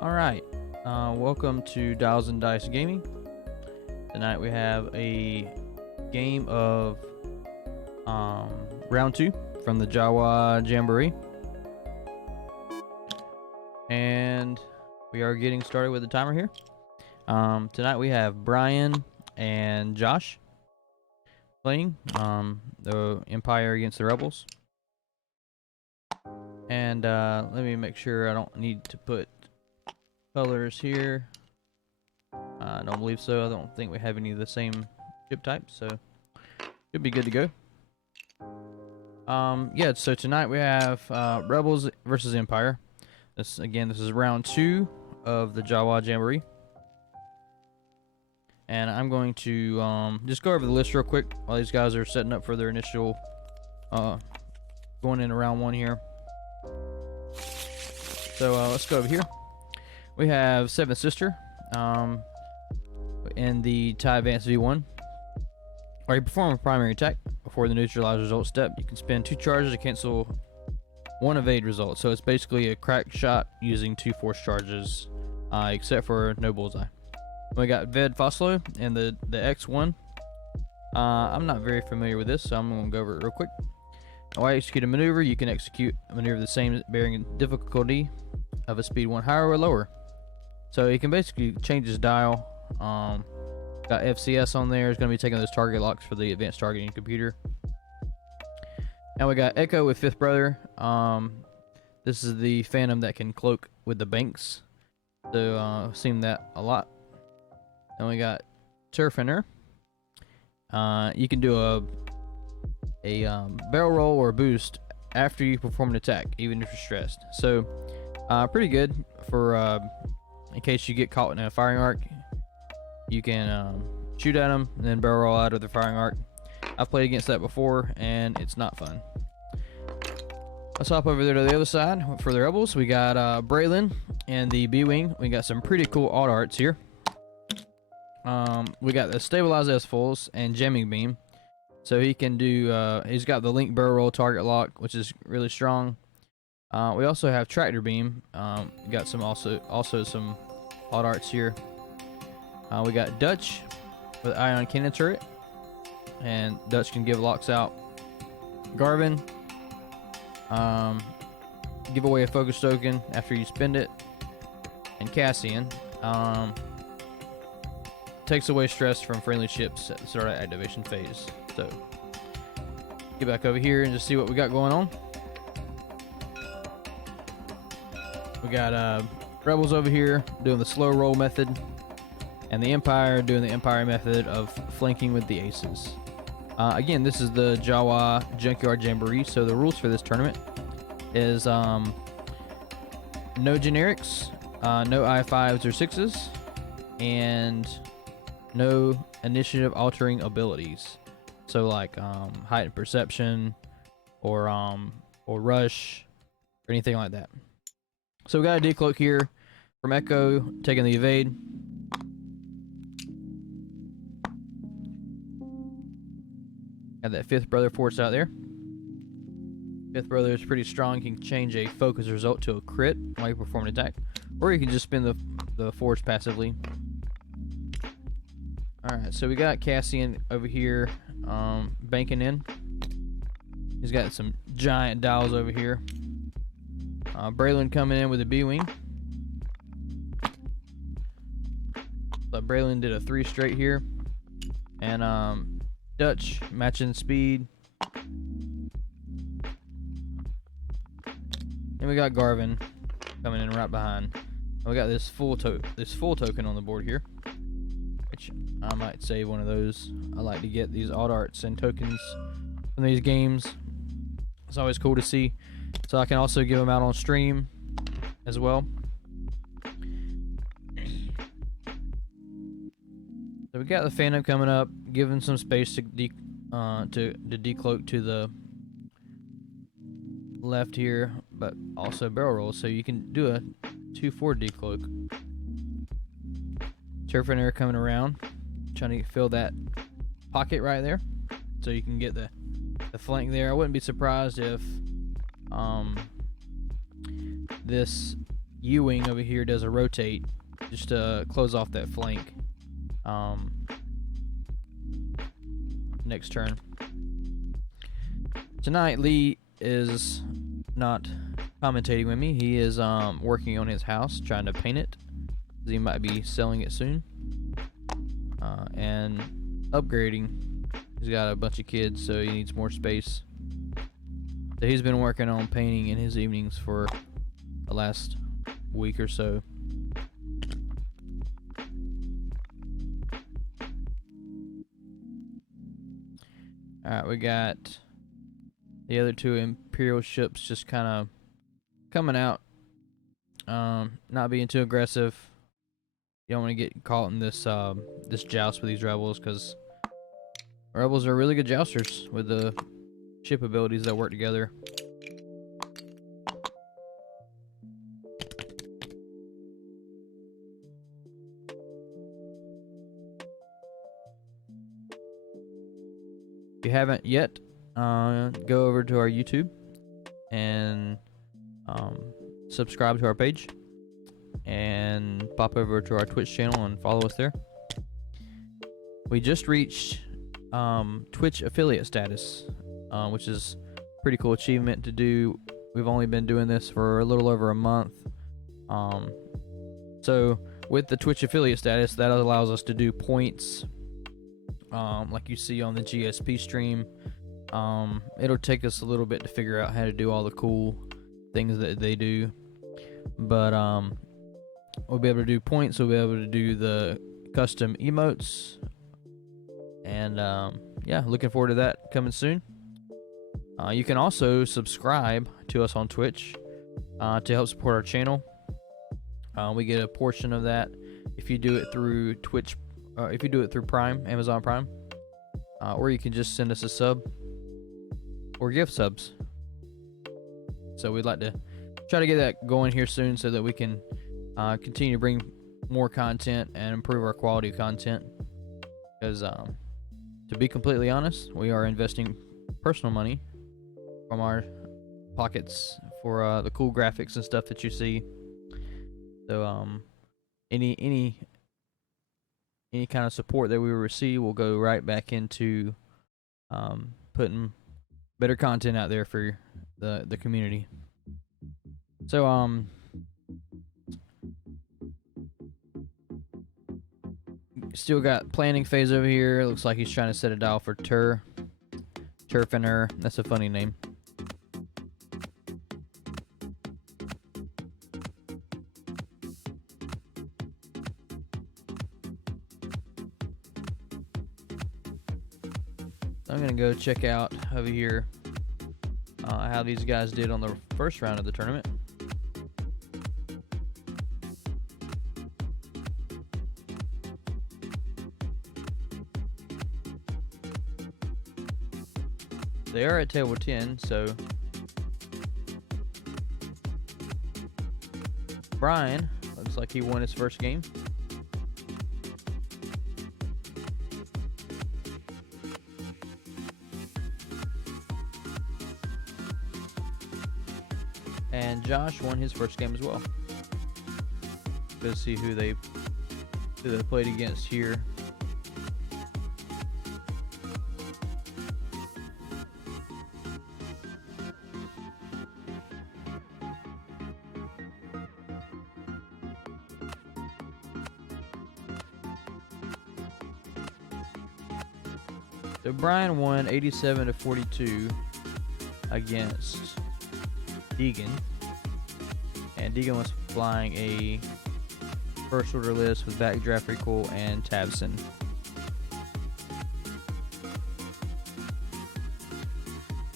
Alright, welcome to Dials and Dice Gaming. Tonight we have a game of round 2 from the Jawa Jamboree. And we are getting started with the timer here. Tonight we have Brian and Josh playing the Empire against the Rebels. And let me make sure I don't need to put colors here. I don't believe so. I don't think we have any of the same ship types, so should be good to go. Yeah, so tonight we have Rebels versus Empire. This is round 2 of the Jawa Jamboree. And I'm going to just go over the list real quick while these guys are setting up for their initial going into round 1 here. So let's go over here. We have Seventh Sister in the TIE Advanced V1. While you perform a primary attack before the neutralize result step, you can spend 2 charges to cancel 1 evade result. So it's basically a crack shot using 2 force charges, except for no bullseye. We got Ved Foslo in the X1. I'm not very familiar with this, so I'm going to go over it real quick. While you execute a maneuver, you can execute a maneuver the same bearing difficulty of a speed 1 higher or lower. So you can basically change his dial. Got FCS on there. It's going to be taking those target locks for the advanced targeting computer. Now we got Echo with Fifth Brother. This is the Phantom that can cloak with the banks. So I've seen that a lot. And we got Turfiner. You can do a barrel roll or boost after you perform an attack, even if you're stressed. So pretty good for in case you get caught in a firing arc. You can shoot at them and then barrel roll out of the firing arc. I've played against that before and it's not fun. Let's hop over there to the other side for the Rebels. We got Braylon and the B-Wing. We got some pretty cool auto arts here. We got the Stabilized S-Fulls and Jamming Beam. So he can do, he's got the Link Barrel Roll Target Lock, which is really strong. We also have Tractor Beam. We got some also some auto arts here. We got Dutch with Ion Cannon Turret, and Dutch can give locks out. Garvin, give away a focus token after you spend it, and Cassian takes away stress from friendly ships at the start of activation phase. So get back over here and just see what we got going on. We got Rebels over here doing the slow roll method, and the Empire doing the Empire method of flanking with the aces. Again, this is the Jawa Junkyard Jamboree, so the rules for this tournament is no generics, no I5s or 6s, and no initiative altering abilities. So like heightened perception or rush or anything like that. So we got a decloak here from Echo taking the evade. Got that Fifth Brother force out there. Fifth Brother is pretty strong. You can change a focus result to a crit while you perform an attack, or you can just spin the force passively. Alright, so we got Cassian over here banking in. He's got some giant dials over here. Braylon coming in with a B-Wing. So Braylon did a 3 straight here. And Dutch matching speed. And we got Garvin coming in right behind. And we got this full token on the board here, which I might save one of those. I like to get these auto arts and tokens from these games. It's always cool to see. So I can also give them out on stream as well. So we got the Phantom coming up, giving some space to decloak to the left here, but also barrel roll, so you can do a 2-4 decloak. Turfiner coming around, trying to fill that pocket right there, so you can get the flank there. I wouldn't be surprised if this U-wing over here does a rotate just to close off that flank. Next turn. Tonight, Lee is not commentating with me. He is working on his house, trying to paint it. He might be selling it soon. And upgrading. He's got a bunch of kids, so he needs more space. So he's been working on painting in his evenings for the last week or so. Alright, we got the other two Imperial ships just kind of coming out. Not being too aggressive. You don't want to get caught in this this joust with these rebels, because rebels are really good jousters with the ship abilities that work together. If you haven't yet, go over to our YouTube and subscribe to our page, and pop over to our Twitch channel and follow us there. We just reached Twitch affiliate status, which is a pretty cool achievement to do. We've only been doing this for a little over a month. So with the Twitch affiliate status, that allows us to do points, like you see on the GSP stream. It'll take us a little bit to figure out how to do all the cool things that they do, but we'll be able to do points. We'll be able to do the custom emotes, and yeah, looking forward to that coming soon. You can also subscribe to us on Twitch to help support our channel. We get a portion of that if you do it through Twitch, if you do it through Prime, Amazon Prime, or you can just send us a sub or gift subs. So we'd like to try to get that going here soon, so that we can continue to bring more content and improve our quality of content. Because to be completely honest, we are investing personal money from our pockets for the cool graphics and stuff that you see. So any kind of support that we receive will go right back into putting better content out there for the community. So still got planning phase over here. Looks like he's trying to set a dial for Turfiner. That's a funny name. I'm gonna go check out over here how these guys did on the first round of the tournament. They are at table 10, so Brian looks like he won his first game. And Josh won his first game as well. Let's see who they played against here. So Brian won 87-42 against Deegan, and Deegan was flying a first order list with Backdraft Recall and Tabson.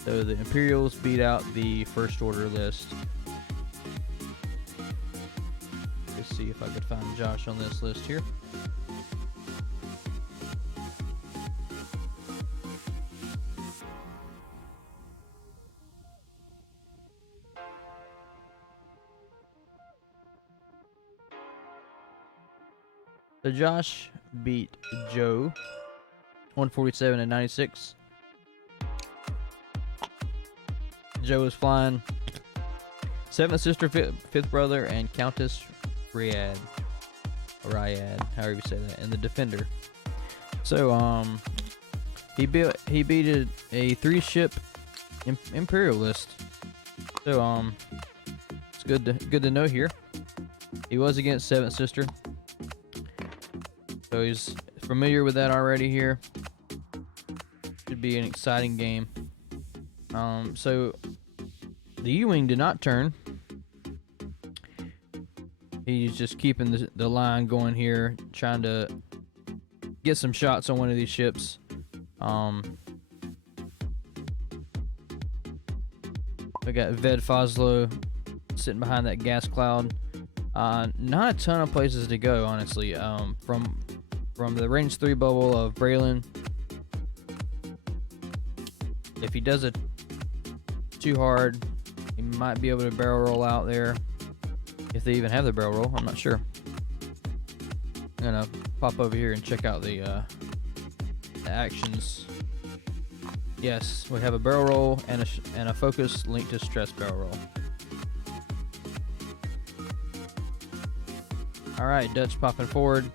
So the Imperials beat out the first order list. Let's see if I could find Josh on this list here. So Josh beat Joe 147-96. Joe was flying Seventh sister, fifth brother, and Countess Ryad, however you say that, and the defender. So he beat a 3-ship imperialist. So it's good to know here. He was against Seventh Sister, so he's familiar with that already here. Should be an exciting game. So the U-wing did not turn. He's just keeping the line going here, trying to get some shots on one of these ships. We got Ved Foslo sitting behind that gas cloud. Not a ton of places to go, honestly. From the range 3 bubble of Braylon, if he does it too hard, he might be able to barrel roll out there. If they even have the barrel roll, I'm not sure. I'm gonna pop over here and check out the actions. Yes, we have a barrel roll and a focus linked to stress barrel roll. All right, Dutch popping forward.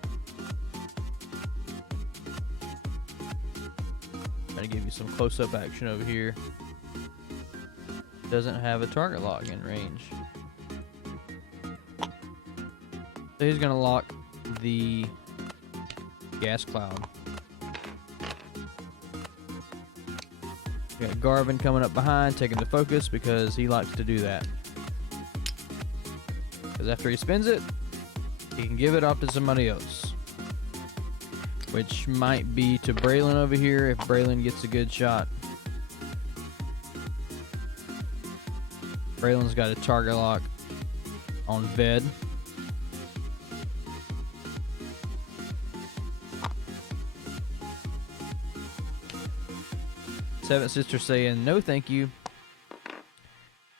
Trying to give you some close-up action over here. Doesn't have a target lock in range. So he's gonna lock the gas cloud. We got Garvin coming up behind, taking the focus because he likes to do that. Because after he spins it, he can give it off to somebody else. Which might be to Braylon over here if Braylon gets a good shot. Braylon's got a target lock on Ved. Seventh Sister saying no thank you.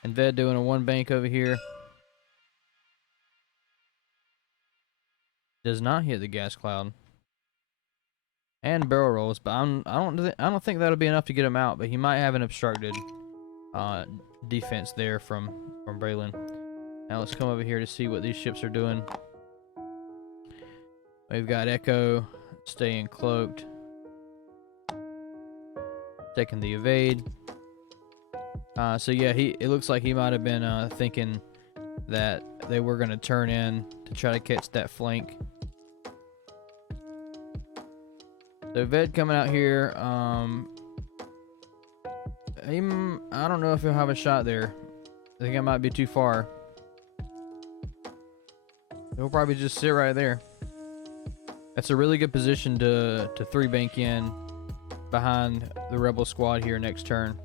And Ved doing a 1 bank over here. Does not hit the gas cloud. And barrel rolls, but I don't think that'll be enough to get him out, but he might have an obstructed defense there from Braylon. Now let's come over here to see what these ships are doing. We've got Echo staying cloaked. Taking the evade. So yeah, it looks like he might have been thinking that they were going to turn in to try to catch that flank. So Ved coming out here. I don't know if he'll have a shot there. I think it might be too far. He'll probably just sit right there. That's a really good position to 3 bank in behind the rebel squad here next turn.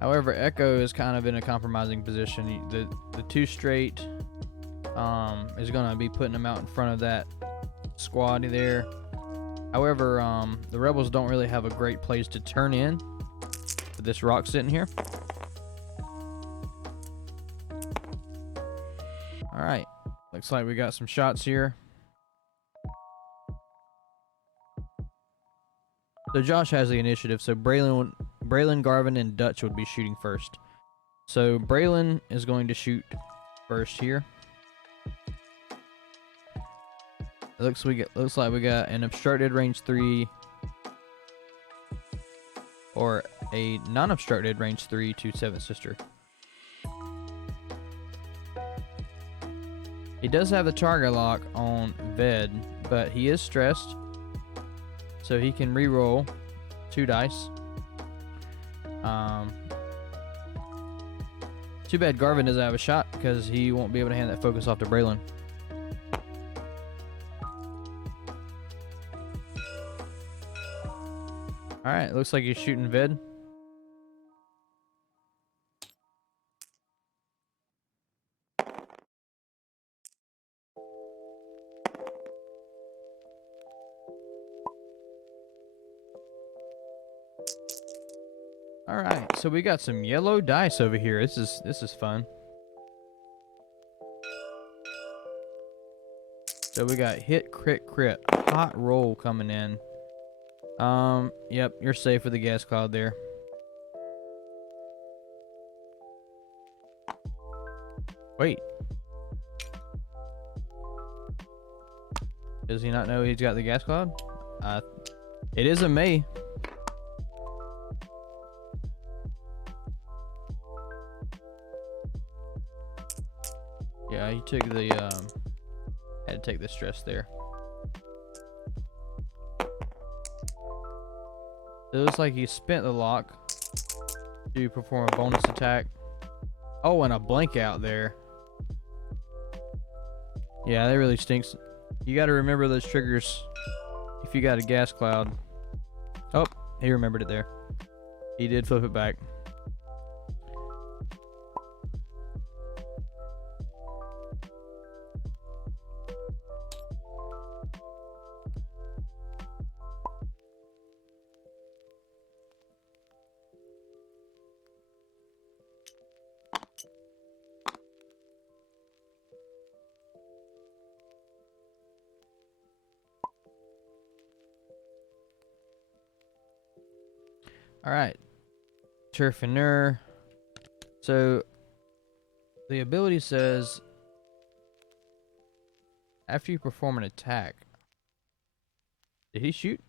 However, Echo is kind of in a compromising position. The 2 straight is going to be putting him out in front of that squad there. However, the rebels don't really have a great place to turn in with this rock sitting here. All right, looks like we got some shots here. So Josh has the initiative, so Braylon, Garvin, and Dutch would be shooting first. So Braylon is going to shoot first here. It looks like we got an obstructed range 3 or a non-obstructed range 3 to Seventh Sister. He does have the target lock on Ved, but he is stressed. So he can re-roll 2 dice. Too bad Garvin doesn't have a shot because he won't be able to hand that focus off to Braylon. Alright, looks like he's shooting Ved. Alright, so we got some yellow dice over here. This is fun. So we got hit, crit, crit. Hot roll coming in. Yep, you're safe with the gas cloud there. Wait. Does he not know he's got the gas cloud? It is a May. Yeah, he took the had to take the stress there. It looks like he spent the lock to perform a bonus attack. Oh, and a blank out there. Yeah, that really stinks. You got to remember those triggers if you got a gas cloud. Oh, he remembered it there. He did flip it back. All right, Turfiner. So the ability says after you perform an attack. Did he shoot?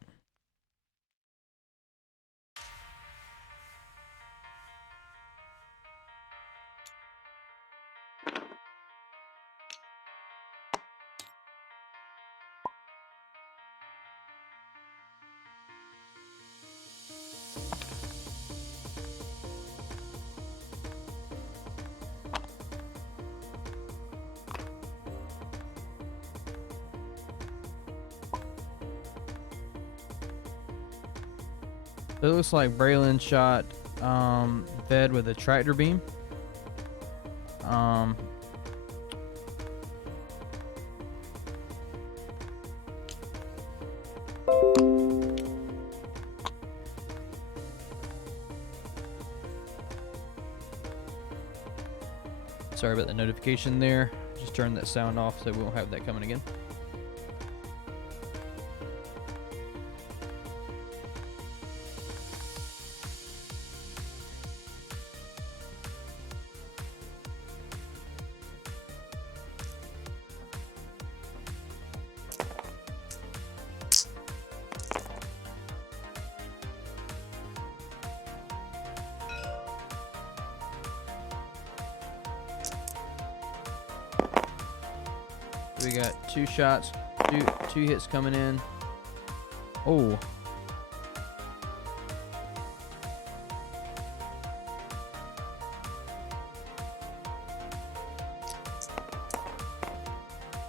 It looks like Braylon shot Ved with a tractor beam. Sorry about the notification there. Just turn that sound off so we won't have that coming again. We got two shots, two hits coming in. Oh.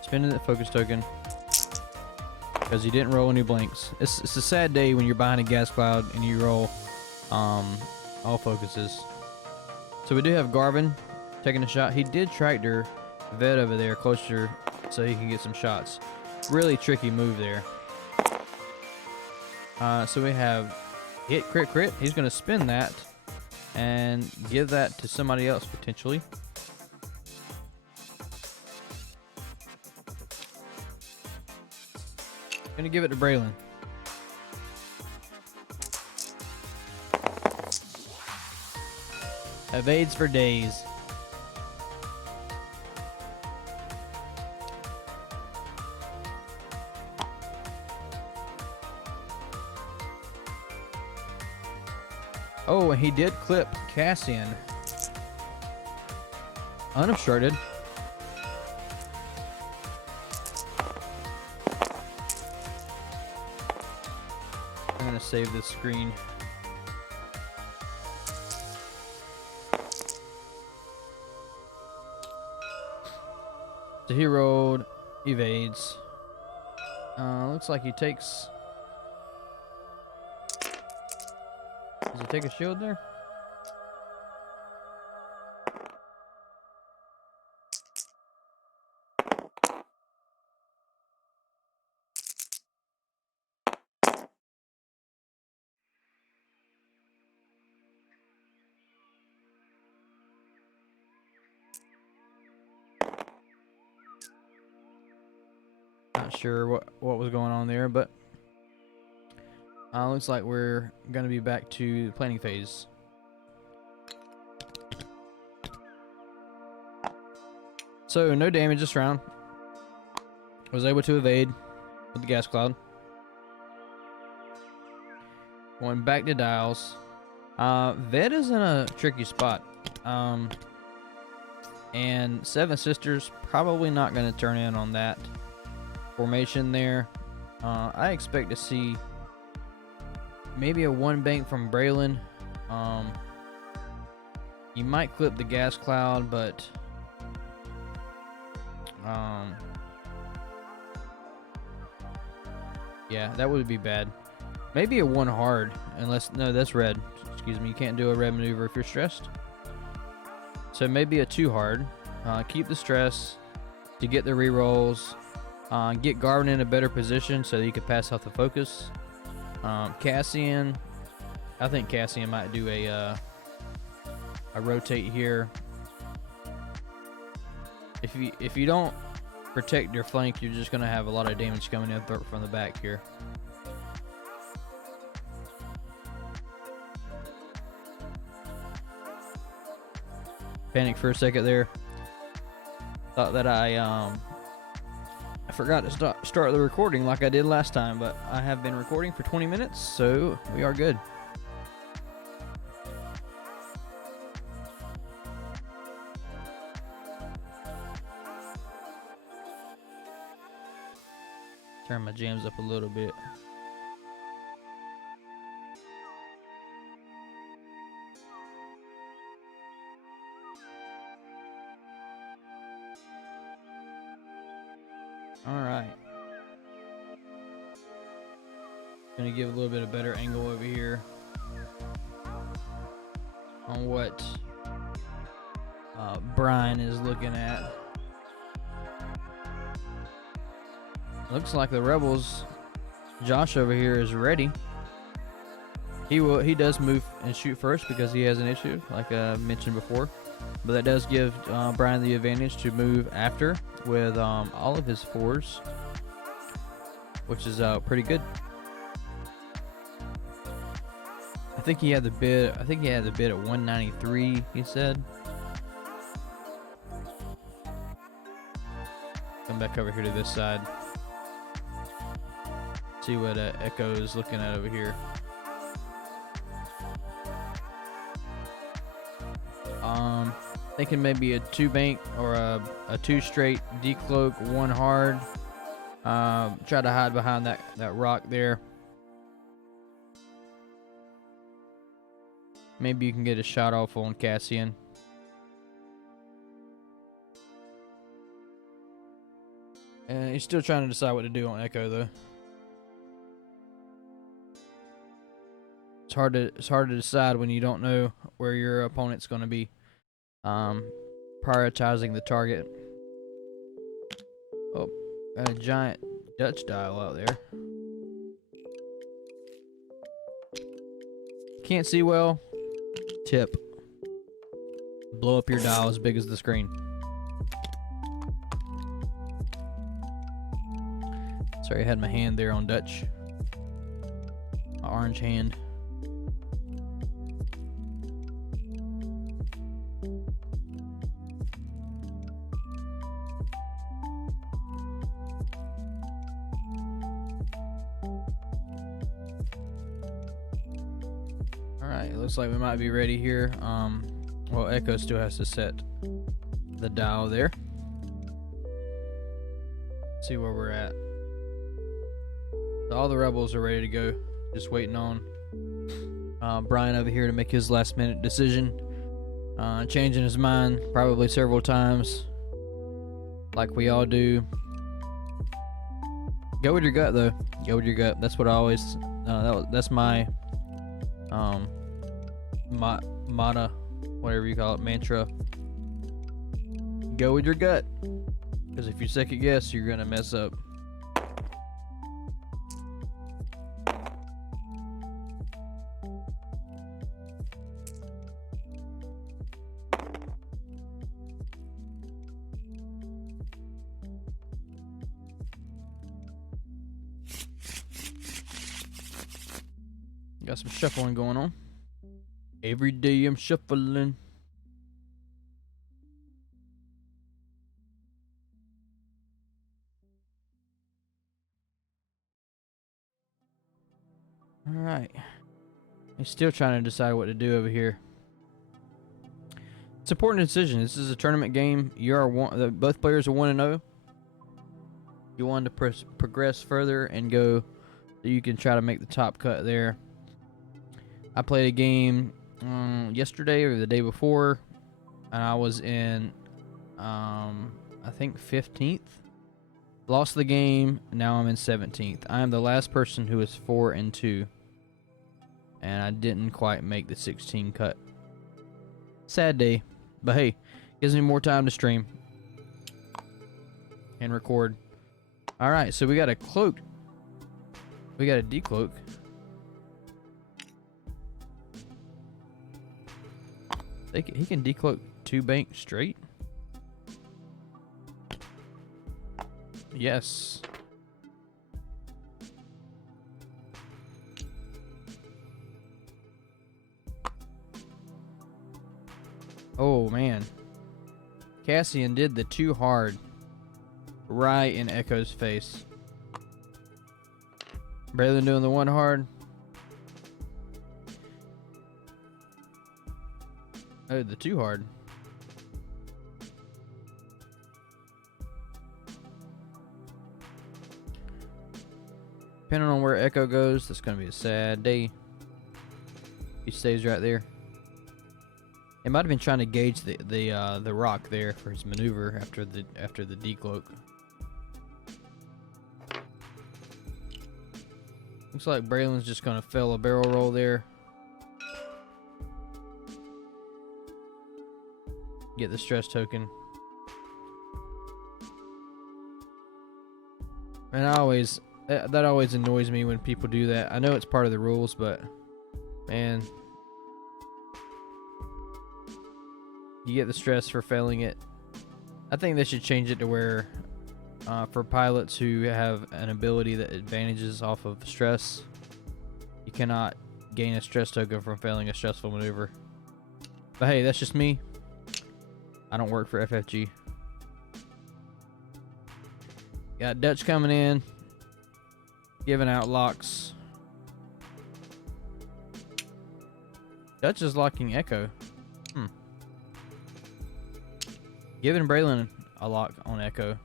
Spending the focus token because he didn't roll any blanks. It's a sad day when you're behind a gas cloud and you roll all focuses. So we do have Garvin taking a shot. He did tractor Ved over there closer so he can get some shots. Really tricky move there. So we have hit, crit, crit. He's going to spin that and give that to somebody else potentially. Going to give it to Braylon. Evades for days. Oh, and he did clip Cassian. Unobstructed. I'm gonna save this screen. So he rolled, evades. Looks like he takes. Does he take a shield there? Not sure what was going on there, but looks like we're gonna be back to the planning phase. So no damage this round. Was able to evade with the gas cloud. Going back to dials. Ved is in a tricky spot. And Seven Sisters probably not going to turn in on that formation there. I expect to see maybe a one bank from Braylon. You might clip the gas cloud, but yeah, that would be bad. Maybe a one hard, unless no, that's red. Excuse me, you can't do a red maneuver if you're stressed. So maybe a two hard. Keep the stress to get the rerolls. Get Garvin in a better position so that he could pass off the focus. Cassian, I think Cassian might do a rotate here. If you don't protect your flank, you're just gonna have a lot of damage coming in from the back here. Panic for a second there. Thought that I forgot to start the recording like I did last time, but I have been recording for 20 minutes, so we are good. Turn my jams up a little bit. All right. Gonna give a little bit of better angle over here on what Brian is looking at. Looks like the Rebels, Josh over here is ready. He does move and shoot first because he has an issue, like I mentioned before. But that does give Brian the advantage to move after with all of his fours, which is pretty good. I think he had the bid. I think he had the bid at 193. He said. Come back over here to this side. See what Echo is looking at over here. Thinking maybe a two bank or a two straight decloak, one hard. Try to hide behind that rock there. Maybe you can get a shot off on Cassian. And he's still trying to decide what to do on Echo though. It's hard to decide when you don't know where your opponent's going to be. Prioritizing the target. Oh, got a giant Dutch dial out there. Can't see well. Tip. Blow up your dial as big as the screen. Sorry, I had my hand there on Dutch. My orange hand. Looks like we might be ready here. Well, Echo still has to set the dial there. See where we're at. So all the Rebels are ready to go. Just waiting on Brian over here to make his last minute decision. Changing his mind probably several times, like we all do. Go with your gut, though. Go with your gut. That's what I always. That's my motto, whatever you call it, mantra. Go with your gut, because if you second guess, you're gonna mess up. Got some shuffling going on. Every day I'm shuffling. Alright. He's still trying to decide what to do over here. It's an important decision. This is a tournament game. Both players are 1-0. You want to progress further and go so you can try to make the top cut there. I played a game yesterday or the day before, and I was in, I think 15th. Lost the game. Now I'm in 17th. I am the last person who is 4-2, and I didn't quite make the 16 cut. Sad day, but hey, gives me more time to stream and record. All right, so we got a cloak. We got a decloak. He can decloak 2 banks straight. Yes. Oh man. Cassian did the 2 hard right in Echo's face. Braylon doing the 1 hard. Oh, the 2 hard. Depending on where Echo goes, that's gonna be a sad day. He stays right there. He might have been trying to gauge the rock there for his maneuver after the decloak. Looks like Braylon's just gonna fail a barrel roll there. Get the stress token. And that always annoys me when people do that. I know it's part of the rules, but man, you get the stress for failing it. I think they should change it to where for pilots who have an ability that advantages off of stress, you cannot gain a stress token from failing a stressful maneuver. But hey, that's just me. I don't work for FFG. Got Dutch coming in, giving out locks. Dutch is locking Echo. Giving Braylon a lock on Echo.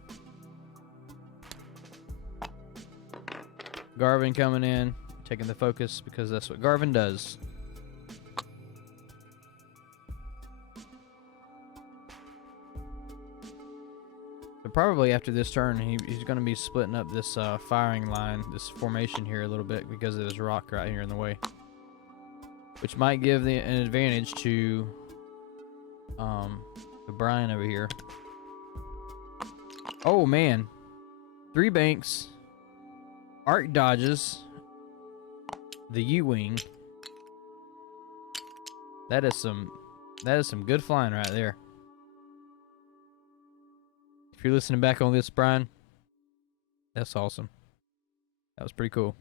Garvin coming in, taking the focus because that's what Garvin does. But probably after this turn, he's going to be splitting up this firing line, this formation here a little bit because of his rock right here in the way, which might give an advantage to Brian over here. Oh man, 3 banks, arc dodges, the U-wing. That is some good flying right there. If you're listening back on this, Brian, that's awesome. That was pretty cool.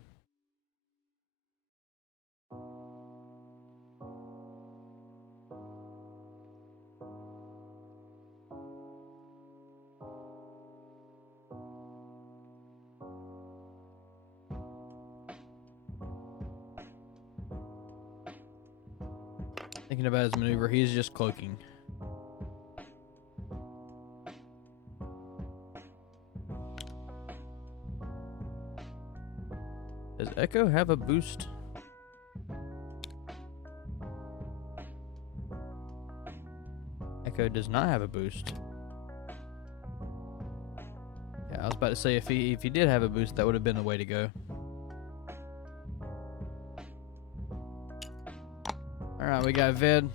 Thinking about his maneuver, he's just cloaking. Does Echo have a boost? Echo does not have a boost. Yeah, I was about to say if he did have a boost, that would have been the way to go. Alright, we got Ved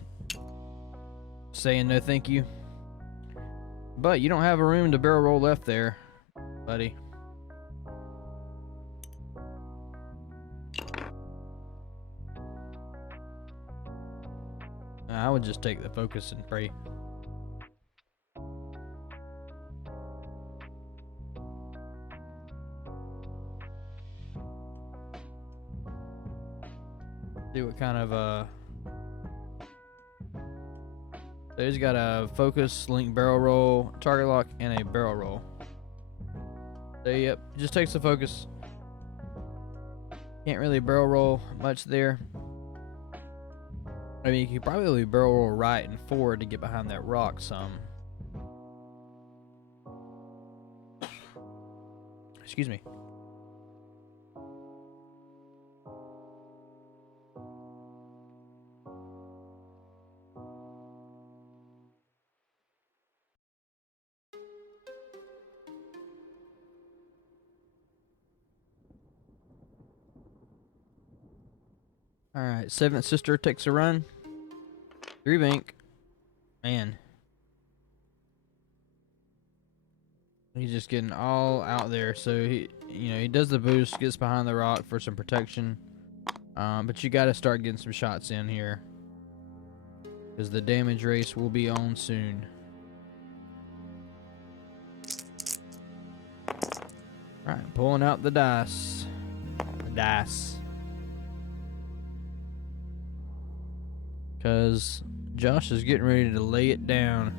saying no thank you. But you don't have a room to barrel roll left there, buddy. I would just take the focus and pray. See what kind of so he's got a focus, link, barrel roll, target lock, and a barrel roll. So yep, just takes the focus. Can't really barrel roll much there. I mean, you could probably barrel roll right and forward to get behind that rock some. Excuse me. Alright, Seventh Sister takes a run. 3 bank. Man. He's just getting all out there. So he does the boost, gets behind the rock for some protection. But you gotta start getting some shots in here, because the damage race will be on soon. Alright, pulling out the dice. Because Josh is getting ready to lay it down.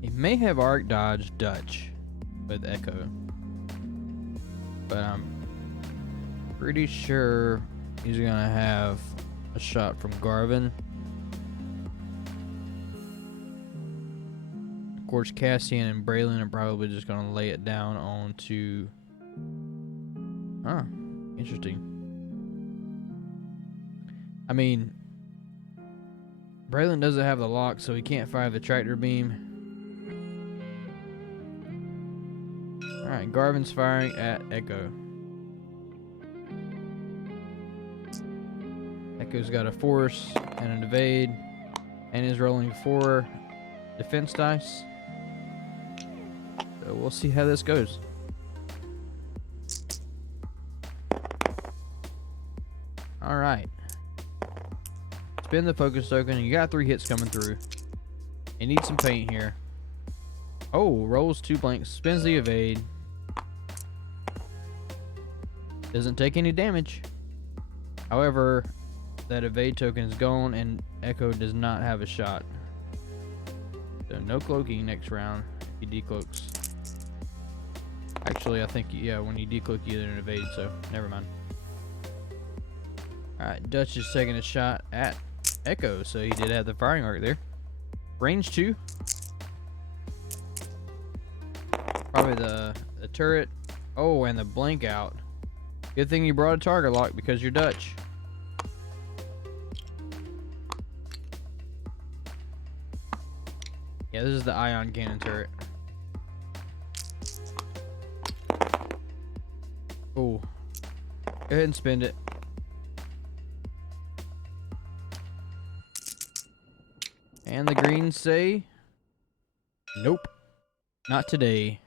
He may have arc dodged Dutch with Echo, but I'm pretty sure he's gonna have a shot from Garvin. Of course, Cassian and Braylon are probably just gonna lay it down onto. Huh, interesting. I mean, Braylon doesn't have the lock, so he can't fire the tractor beam. Alright, Garvin's firing at Echo. Echo's got a force and an evade, and is rolling 4 defense dice. So we'll see how this goes. Alright. Spin the focus token. You got 3 hits coming through. You need some paint here. Oh, rolls 2 blanks. Spins the evade. Doesn't take any damage. However, that evade token is gone and Echo does not have a shot. So no cloaking next round. He decloaks. Actually, I think, yeah, when you decloak, you get an evade, so never mind. Alright, Dutch is taking a shot at Echo, so he did have the firing arc there. Range 2. Probably the turret. Oh, and the blank out. Good thing you brought a target lock because you're Dutch. Yeah, this is the ion cannon turret. Oh. Go ahead and spend it. And the greens say, nope, not today.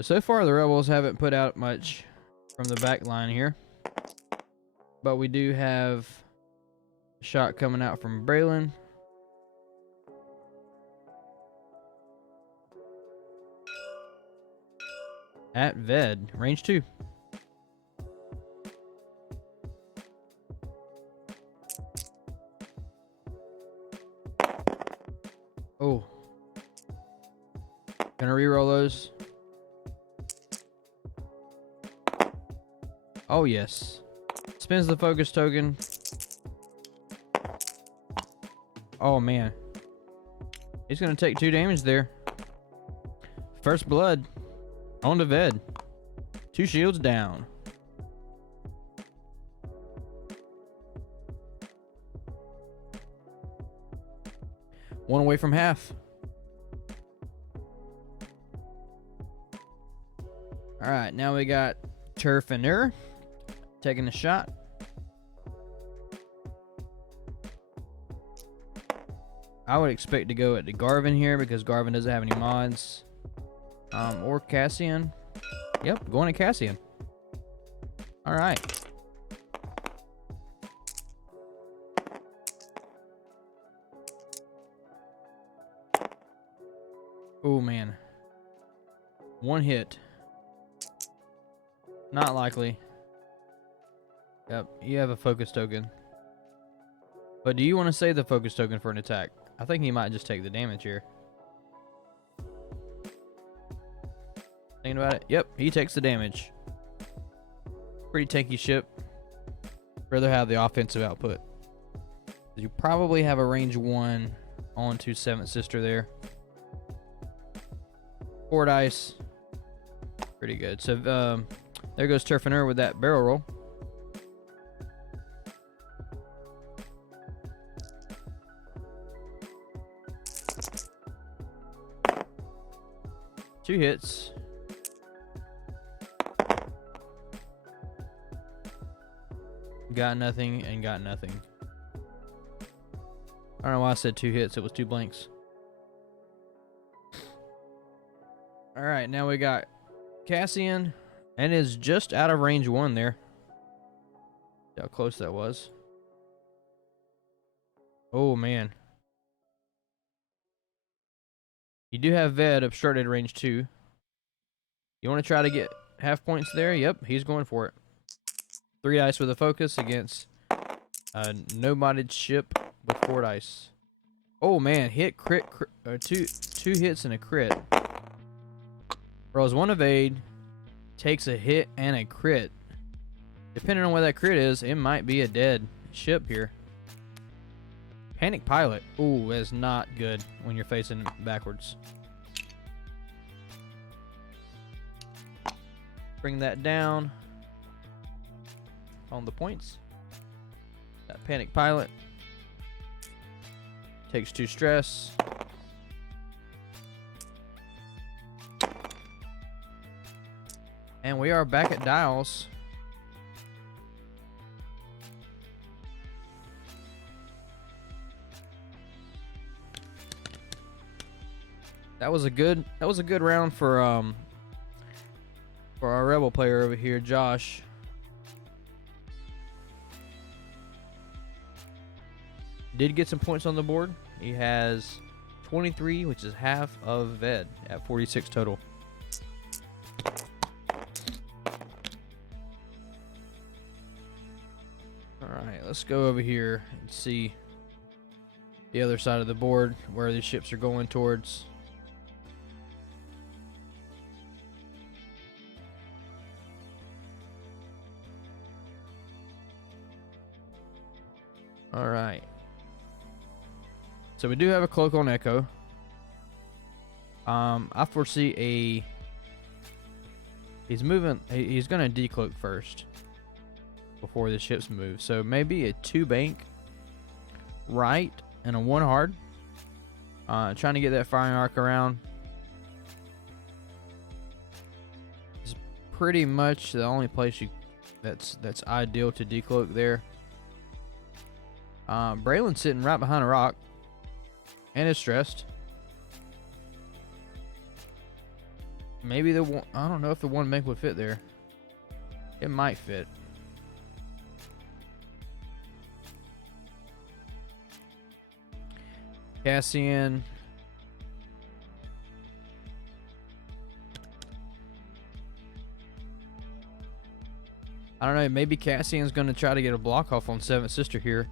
So far the rebels haven't put out much from the back line here, but we do have a shot coming out from Braylon. At Ved, range 2. Oh. Gonna reroll those. Oh, yes. Spins the focus token. Oh, man. He's gonna take 2 damage there. First blood. On to Ved. 2 shields down. One away from half. Alright, now we got Turfiner taking a shot. I would expect to go at the Garvin here because Garvin doesn't have any mods. Or Cassian. Yep, going at Cassian. Alright. Oh, man. 1 hit. Not likely. Yep, you have a focus token. But do you want to save the focus token for an attack? I think he might just take the damage here. Thinking about it? Yep, he takes the damage. Pretty tanky ship. Rather have the offensive output. You probably have a range 1 onto 7th Sister there. 4 dice. Pretty good. So there goes Turfiner with that barrel roll. Two hits. Got nothing and got nothing. I don't know why I said 2 hits. It was 2 blanks. All right, now we got Cassian, and is just out of range 1 there. See how close that was. Oh, man. You do have Ved obstructed range 2. You want to try to get half points there? Yep, he's going for it. 3 dice with a focus against a no-modded ship with 4 dice. Oh man, hit crit, two hits and a crit. Rolls 1 evade, takes a hit and a crit. Depending on where that crit is, it might be a dead ship here. Panic Pilot. Ooh, that's not good when you're facing backwards. Bring that down on the points. That Panic Pilot takes 2 stress. And we are back at dials. That was a good round for our rebel player over here, Josh. Did get some points on the board. He has 23, which is half of Ved at 46 total. Alright, let's go over here and see the other side of the board where the ships are going towards. Alright. So we do have a cloak on Echo. I foresee he's moving. He's gonna decloak first before the ships move. So maybe a 2 bank right and a 1 hard. Trying to get that firing arc around. It's pretty much the only place that's ideal to decloak there. Braylon's sitting right behind a rock and is stressed. Maybe the one, I don't know if the 1 bank would fit there. It might fit. Cassian. I don't know, maybe Cassian's going to try to get a block off on 7th Sister here.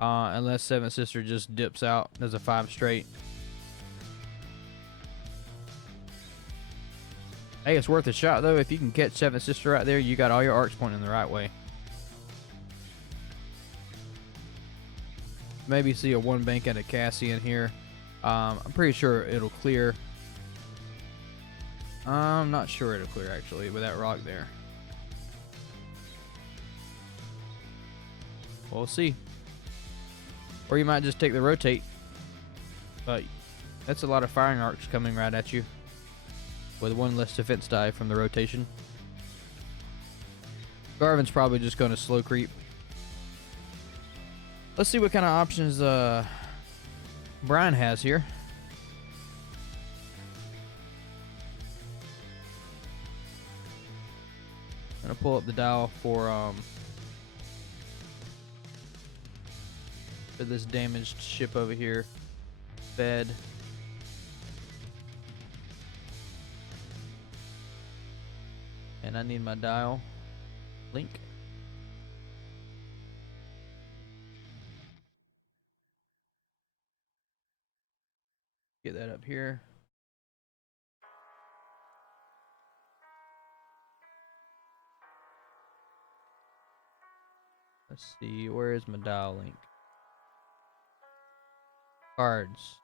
Unless 7th Sister just dips out, does a 5 straight. Hey, it's worth a shot though. If you can catch 7th Sister right there, you got all your arcs pointing the right way. Maybe see a 1 bank at a Cassian here. I'm pretty sure it'll clear. I'm not sure it'll clear actually with that rock there. We'll see. Or you might just take the rotate. But that's a lot of firing arcs coming right at you. With 1 less defense die from the rotation. Garvin's probably just going to slow creep. Let's see what kind of options Brian has here. I'm gonna pull up the dial for this damaged ship over here. Bed. And I need my dial link. Get that up here. Let's see, where is my dial link? Cards.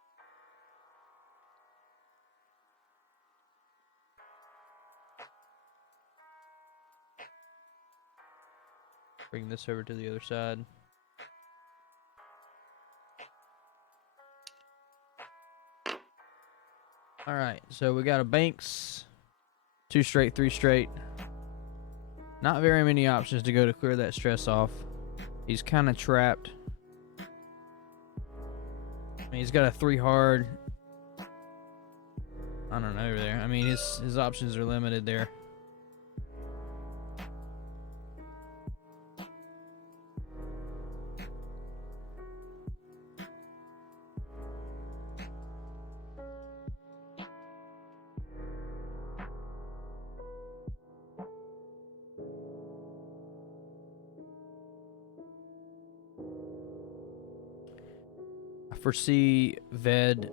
Bring this over to the other side. All right, so we got a Banks, 2 straight, 3 straight. Not very many options to go to clear that stress off. He's kind of trapped. I mean, he's got a 3 hard. I don't know there. I mean, his options are limited there. Foresee Ved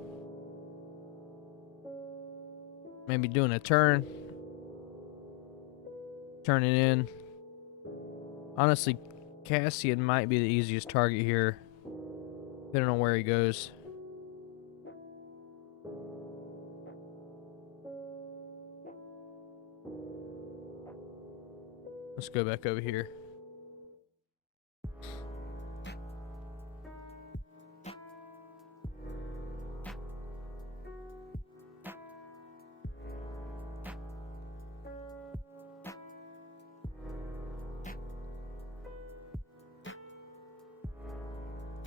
maybe doing a turn, turning in. Honestly, Cassian might be the easiest target here, depending on where he goes. Let's go back over here.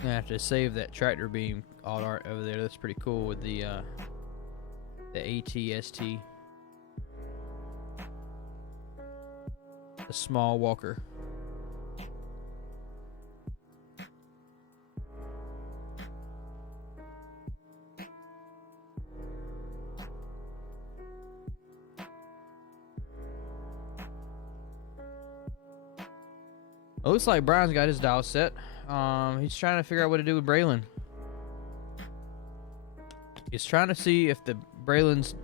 I have to save that tractor beam alt art over there. That's pretty cool with the ATST, the small walker. It looks like Brian's got his dial set. He's trying to figure out what to do with Braylon. He's trying to see if the Braylon's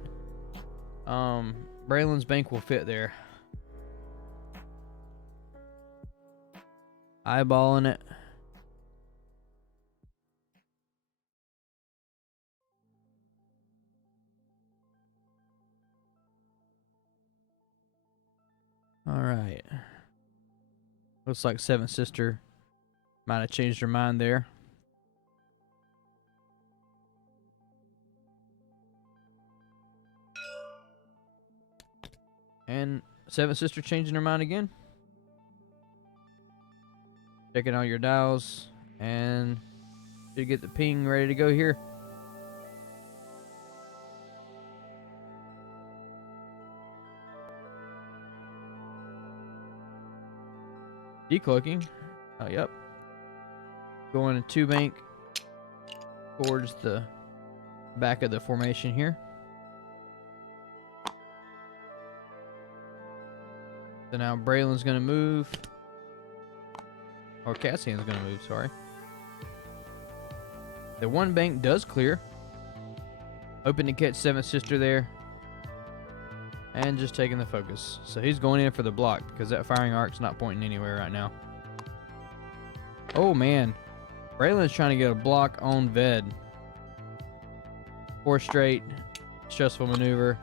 bank will fit there. Eyeballing it. All right. Looks like Seventh Sister might have changed her mind there. And Seventh Sister changing her mind again. Checking all your dials, and you get the ping ready to go here. Decloaking. Oh, yep. Going to 2 bank towards the back of the formation here. So now Braylon's going to move. Or Cassian's going to move, sorry. The 1 bank does clear. Hoping to catch Seventh Sister there. And just taking the focus. So he's going in for the block because that firing arc's not pointing anywhere right now. Oh man. Braylon's trying to get a block on Ved. 4 straight. Stressful maneuver.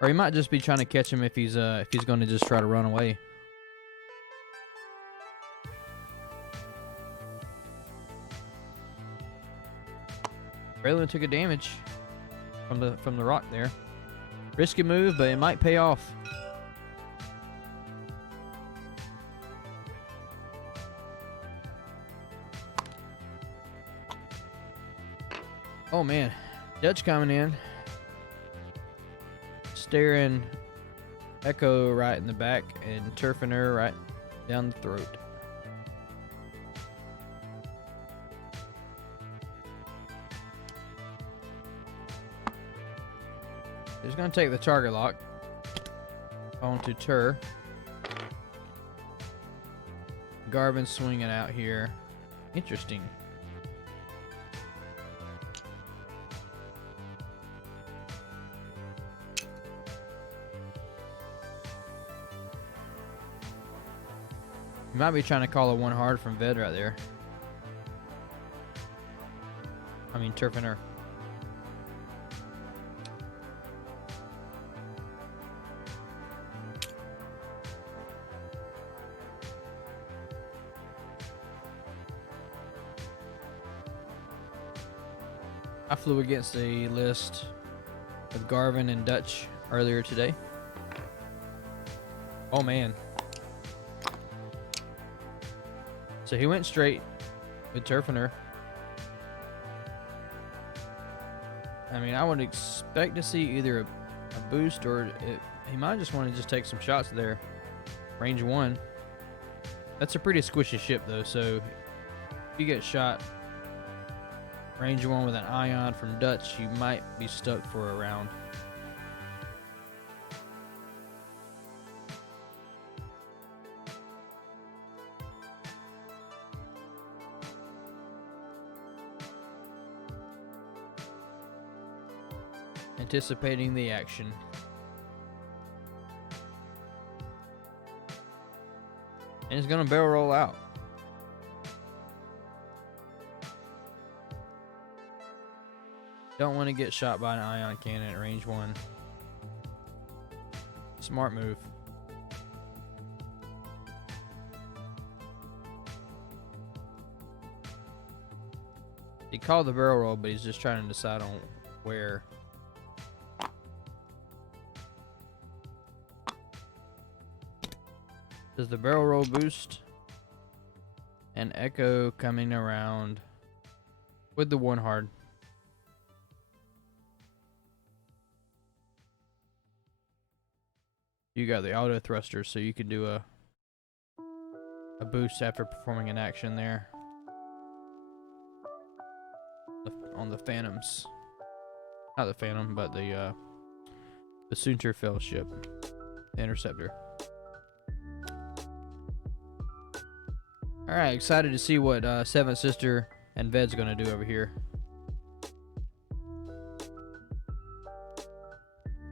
Or he might just be trying to catch him if he's going to just try to run away. Braylon took a damage from the rock there. Risky move, but it might pay off. Oh man, Dutch coming in. Staring Echo right in the back and turfing her right down the throat. He's going to take the target lock. On to Tur. Garvin swinging out here. Interesting. You might be trying to call a one hard from Ved right there. I mean, Turf and her. I flew against a list with Garvin and Dutch earlier today. Oh man. So he went straight with Turfiner. I mean, I would expect to see either a boost or he might just want to just take some shots there. Range 1. That's a pretty squishy ship though, so if you get shot range 1 with an ion from Dutch, you might be stuck for a round. Anticipating the action. And it's gonna barrel roll out. Don't want to get shot by an ion cannon at range 1. Smart move. He called the barrel roll, but he's just trying to decide on where. Does the barrel roll boost? And Echo coming around with the one hard. You got the auto thruster, so you can do a boost after performing an action there on the Phantoms. Not the Phantom, but the Sunterfell ship, the Interceptor. All right, excited to see what Seventh Sister and Ved's gonna do over here.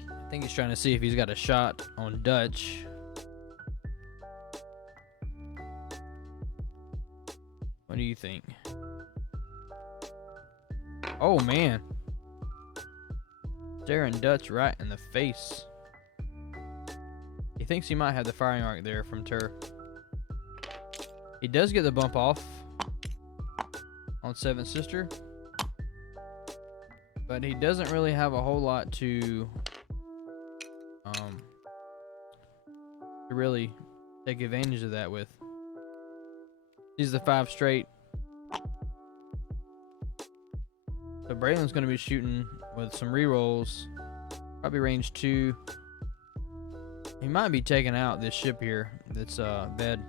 I think he's trying to see if he's got a shot on Dutch. What do you think? Oh man. Staring Dutch right in the face. He thinks he might have the firing arc there from Tur. He does get the bump off on Seventh Sister, but he doesn't really have a whole lot to really take advantage of that with. He's the 5 straight. So Braylon's going to be shooting with some rerolls, probably range 2. He might be taking out this ship here that's Ved.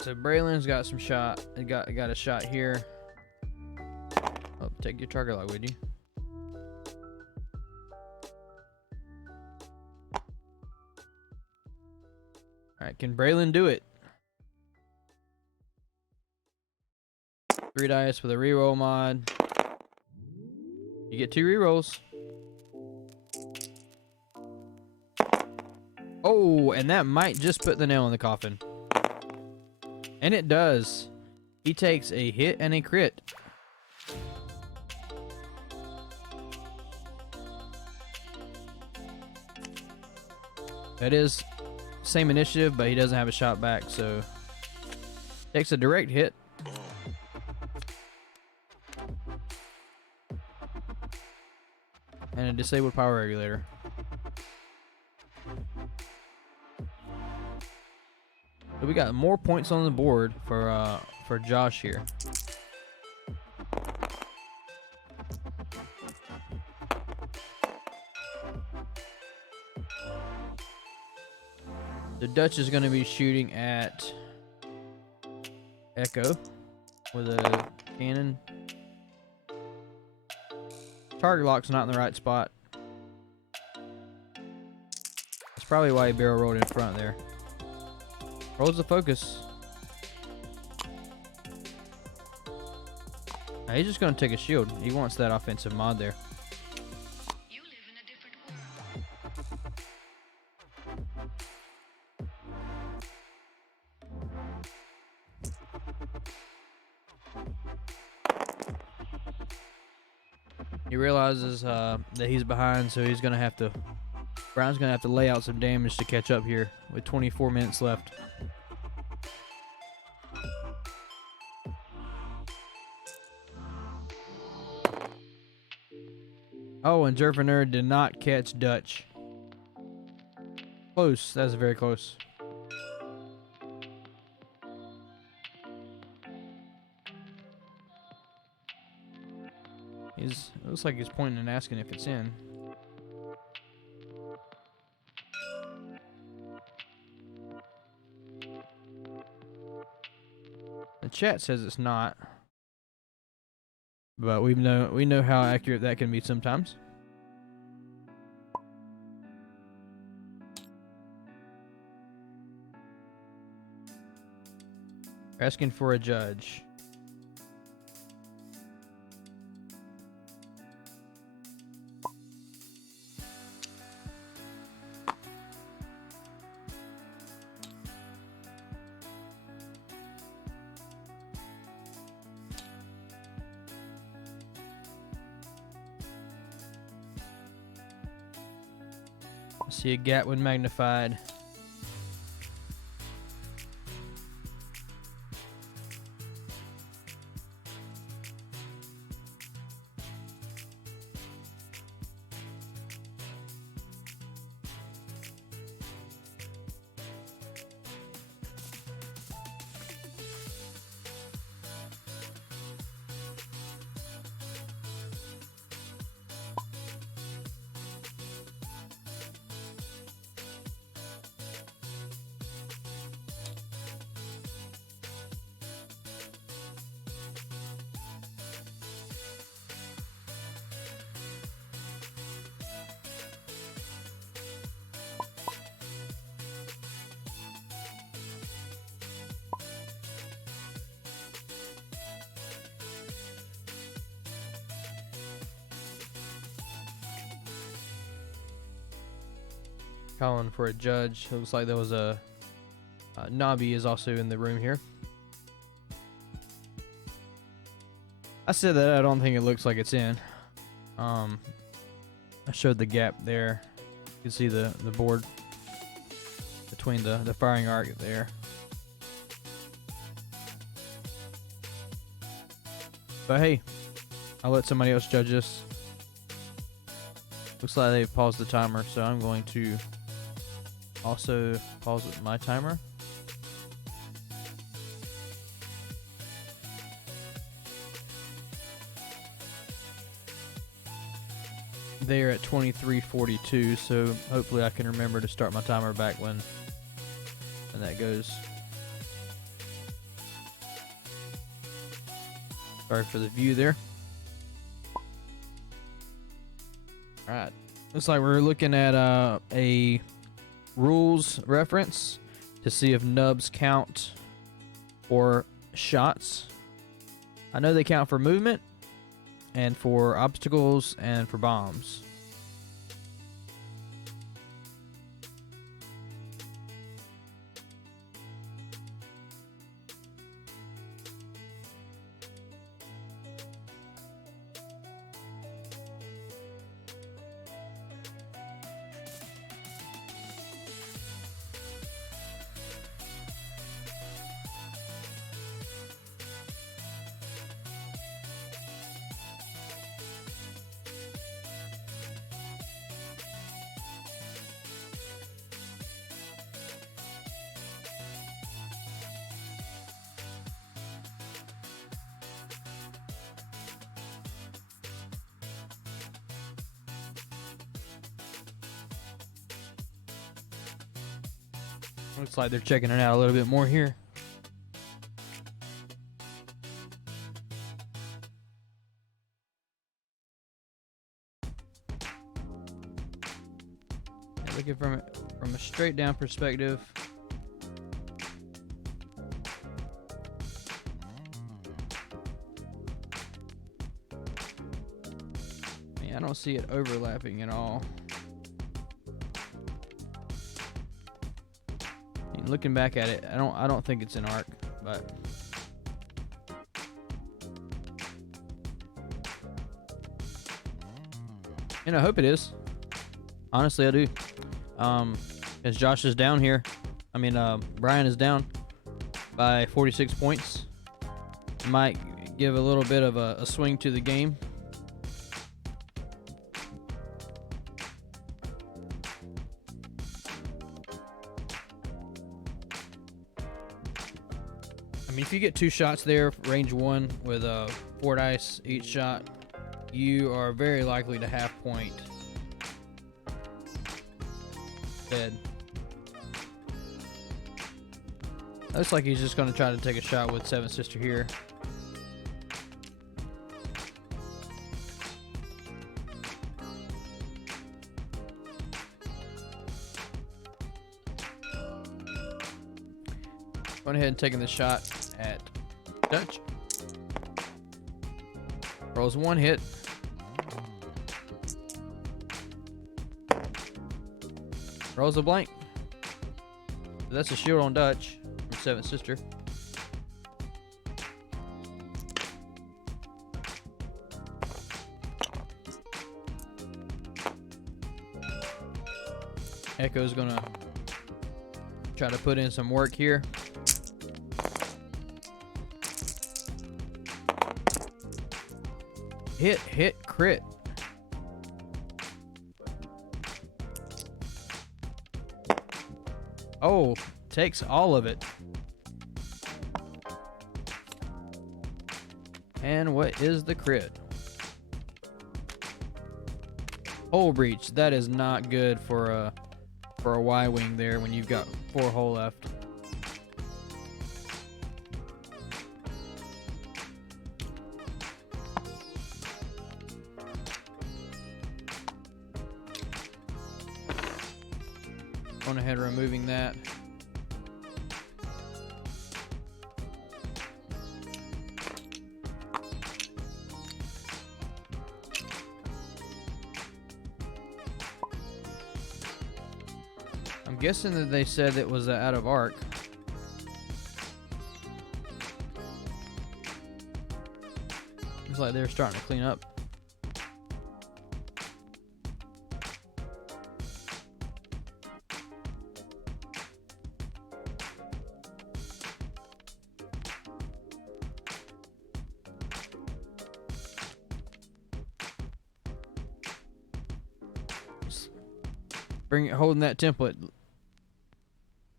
So Braylon's got some shot. Got a shot here. Oh, take your target lock with you. All right, can Braylon do it? 3 dice with a reroll mod. You get 2 rerolls. Oh, and that might just put the nail in the coffin. And it does. He takes a hit and a crit. That is same initiative, but he doesn't have a shot back, so takes a direct hit. And a disabled power regulator. So we got more points on the board for Josh here. The Dutch is going to be shooting at Echo with a cannon. Target lock's not in the right spot. That's probably why he barrel rolled in front there. Rolls the focus. Now he's just going to take a shield. He wants that offensive mod there. You live in a different world. He realizes that he's behind, so he's going to have to... Brown's going to have to lay out some damage to catch up here with 24 minutes left. Oh, and Zerfiner did not catch Dutch. Close. That's very close. It looks like he's pointing and asking if it's in. The chat says it's not. But we know how accurate that can be sometimes. Asking for a judge. See a gap when magnified. Calling for a judge. It looks like there was a Nabi is also in the room here. I said that I don't think it looks like it's in. I showed the gap there. You can see the board between the firing arc there. But hey, I'll let somebody else judge this. Looks like they paused the timer, so I'm going to also pause my timer. They're at 23:42, so hopefully I can remember to start my timer back when that goes. Sorry for the view there. Alright, looks like we're looking at a rules reference to see if nubs count for shots. I know they count for movement and for obstacles and for bombs. Looks like they're checking it out a little bit more here. Yeah, looking from a straight down perspective. I don't see it overlapping at all. And looking back at it, I don't think it's an arc, but and I hope it is. Honestly, I do. As Josh is down here, Brian is down by 46 points. Might give a little bit of a swing to the game. If you get 2 shots there, range 1 with 4 dice each shot, you are very likely to half point dead. Looks like he's just going to try to take a shot with Seven Sister here. Going ahead and taking the shot at Dutch. Rolls 1 hit. Rolls a blank. So that's a shield on Dutch from Seventh Sister. Echo's gonna try to put in some work here. Hit, crit. Oh, takes all of it. And what is the crit? Hole breach. That is not good for a Y-wing there when you've got 4 hull left. Going ahead removing that. I'm guessing that they said it was out of arc. Looks like they're starting to clean up. Holding that template.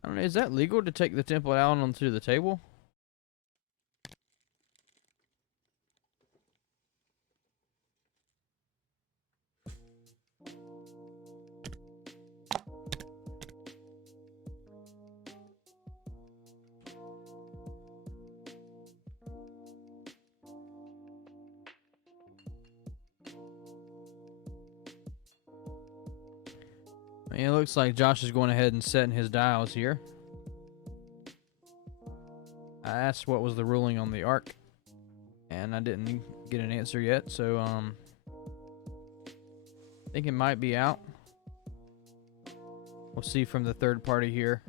I don't know, is that legal to take the template out onto the table? It looks like Josh is going ahead and setting his dials here. I asked what was the ruling on the arc, and I didn't get an answer yet, so I think it might be out. We'll see from the third party here.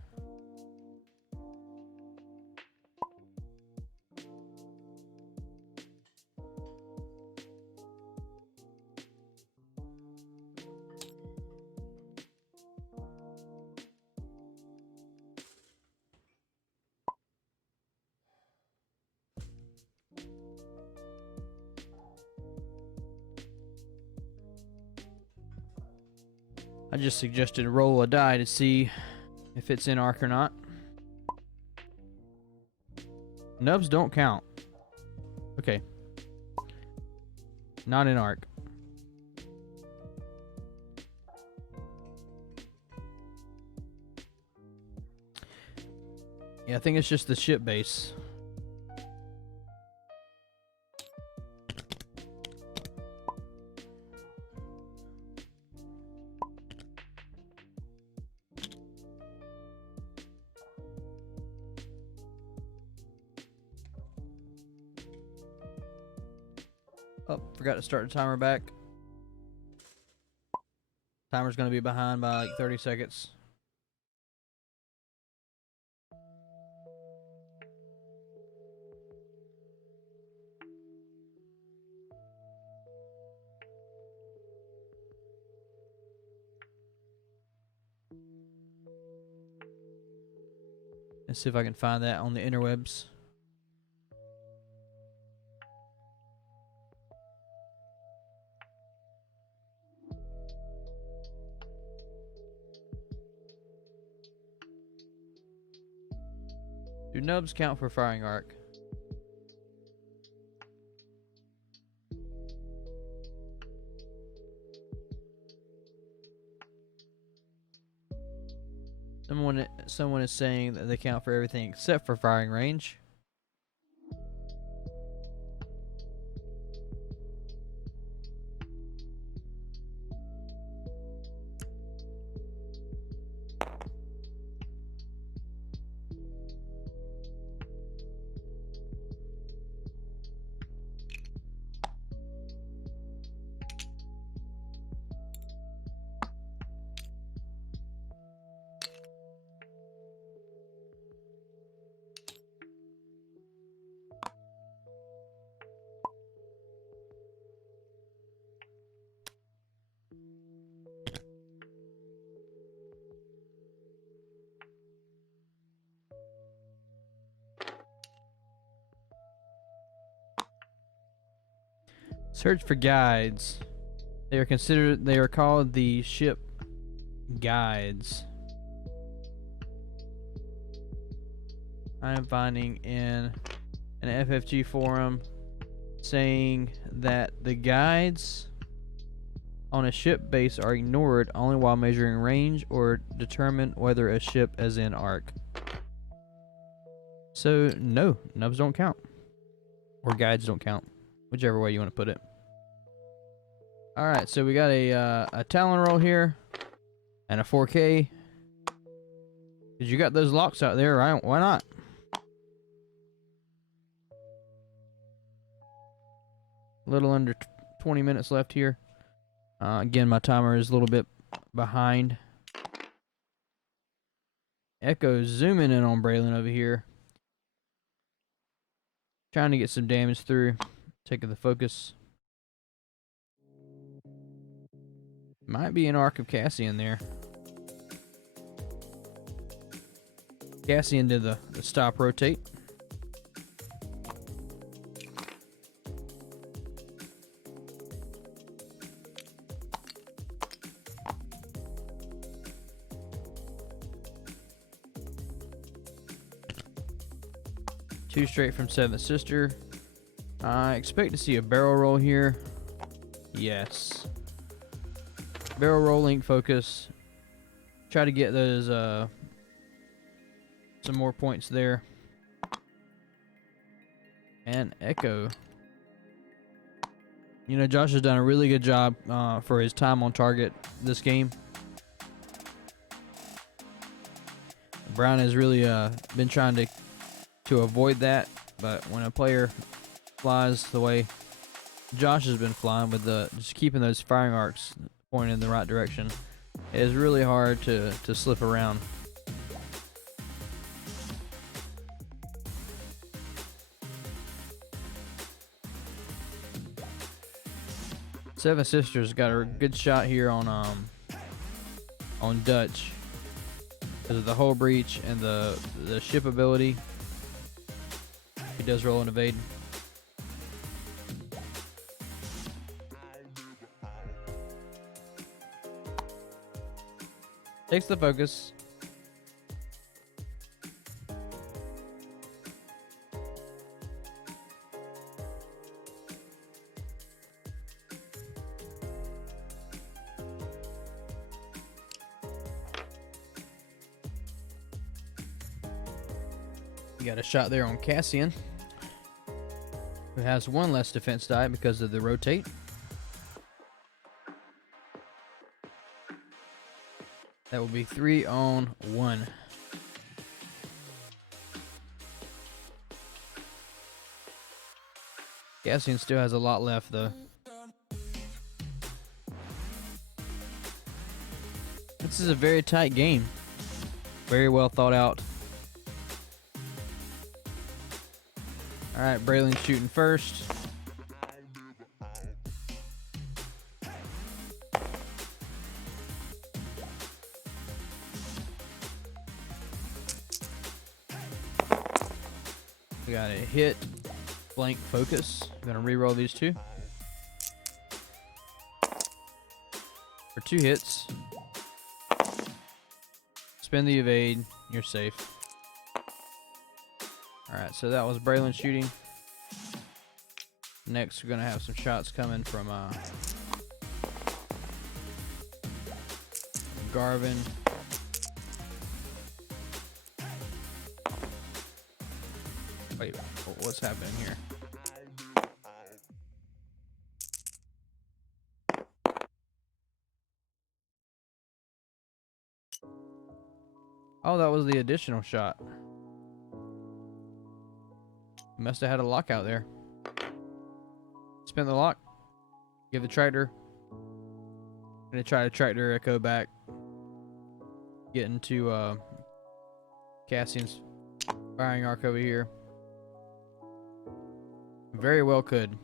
I just suggested roll a die to see if it's in arc or not. Nubs don't count. Okay. Not in arc. Yeah, I think it's just the ship base. Oh, forgot to start the timer back. Timer's gonna be behind by like 30 seconds. Let's see if I can find that on the interwebs. Do nubs count for firing arc? Someone is saying that they count for everything except for firing range. Search for guides. They are called the ship guides. I am finding in an FFG forum saying that the guides on a ship base are ignored only while measuring range or determine whether a ship is in arc. So no, nubs don't count. Or guides don't count. Whichever way you want to put it. Alright, so we got a Talon roll here. And a 4K. Because you got those locks out there, right? Why not? A little under 20 minutes left here. Again, my timer is a little bit behind. Echo zooming in on Braylon over here. Trying to get some damage through. Taking the focus. Might be an arc of Cassian there. Cassian did the stop rotate. Two straight from Seventh Sister. I expect to see a barrel roll here. Yes. Barrel roll, link focus. Try to get those some more points there. And Echo. You know, Josh has done a really good job for his time on target this game. Brown has really been trying to avoid that, but when a player flies the way Josh has been flying with just keeping those firing arcs pointed in the right direction, it is really hard to slip around. Seven Sisters got a good shot here on Dutch because of the hull breach and the ship ability. He does roll and evade. Takes the focus. Got a shot there on Cassian, who has one less defense die because of the rotate. That will be 3 on 1. Cassian still has a lot left though. This is a very tight game. Very well thought out. Alright, Braylon shooting first. We got a hit, blank focus. I'm gonna re-roll these two. For 2 hits. Spin the evade, you're safe. Alright, so that was Braylon shooting. Next, we're gonna have some shots coming from Garvin. Wait, what's happening here? Oh, that was the additional shot. Must have had a lockout there. Spin the lock. Give the tractor. Gonna try to tractor echo back. Get into Cassian's firing arc over here. Very well could.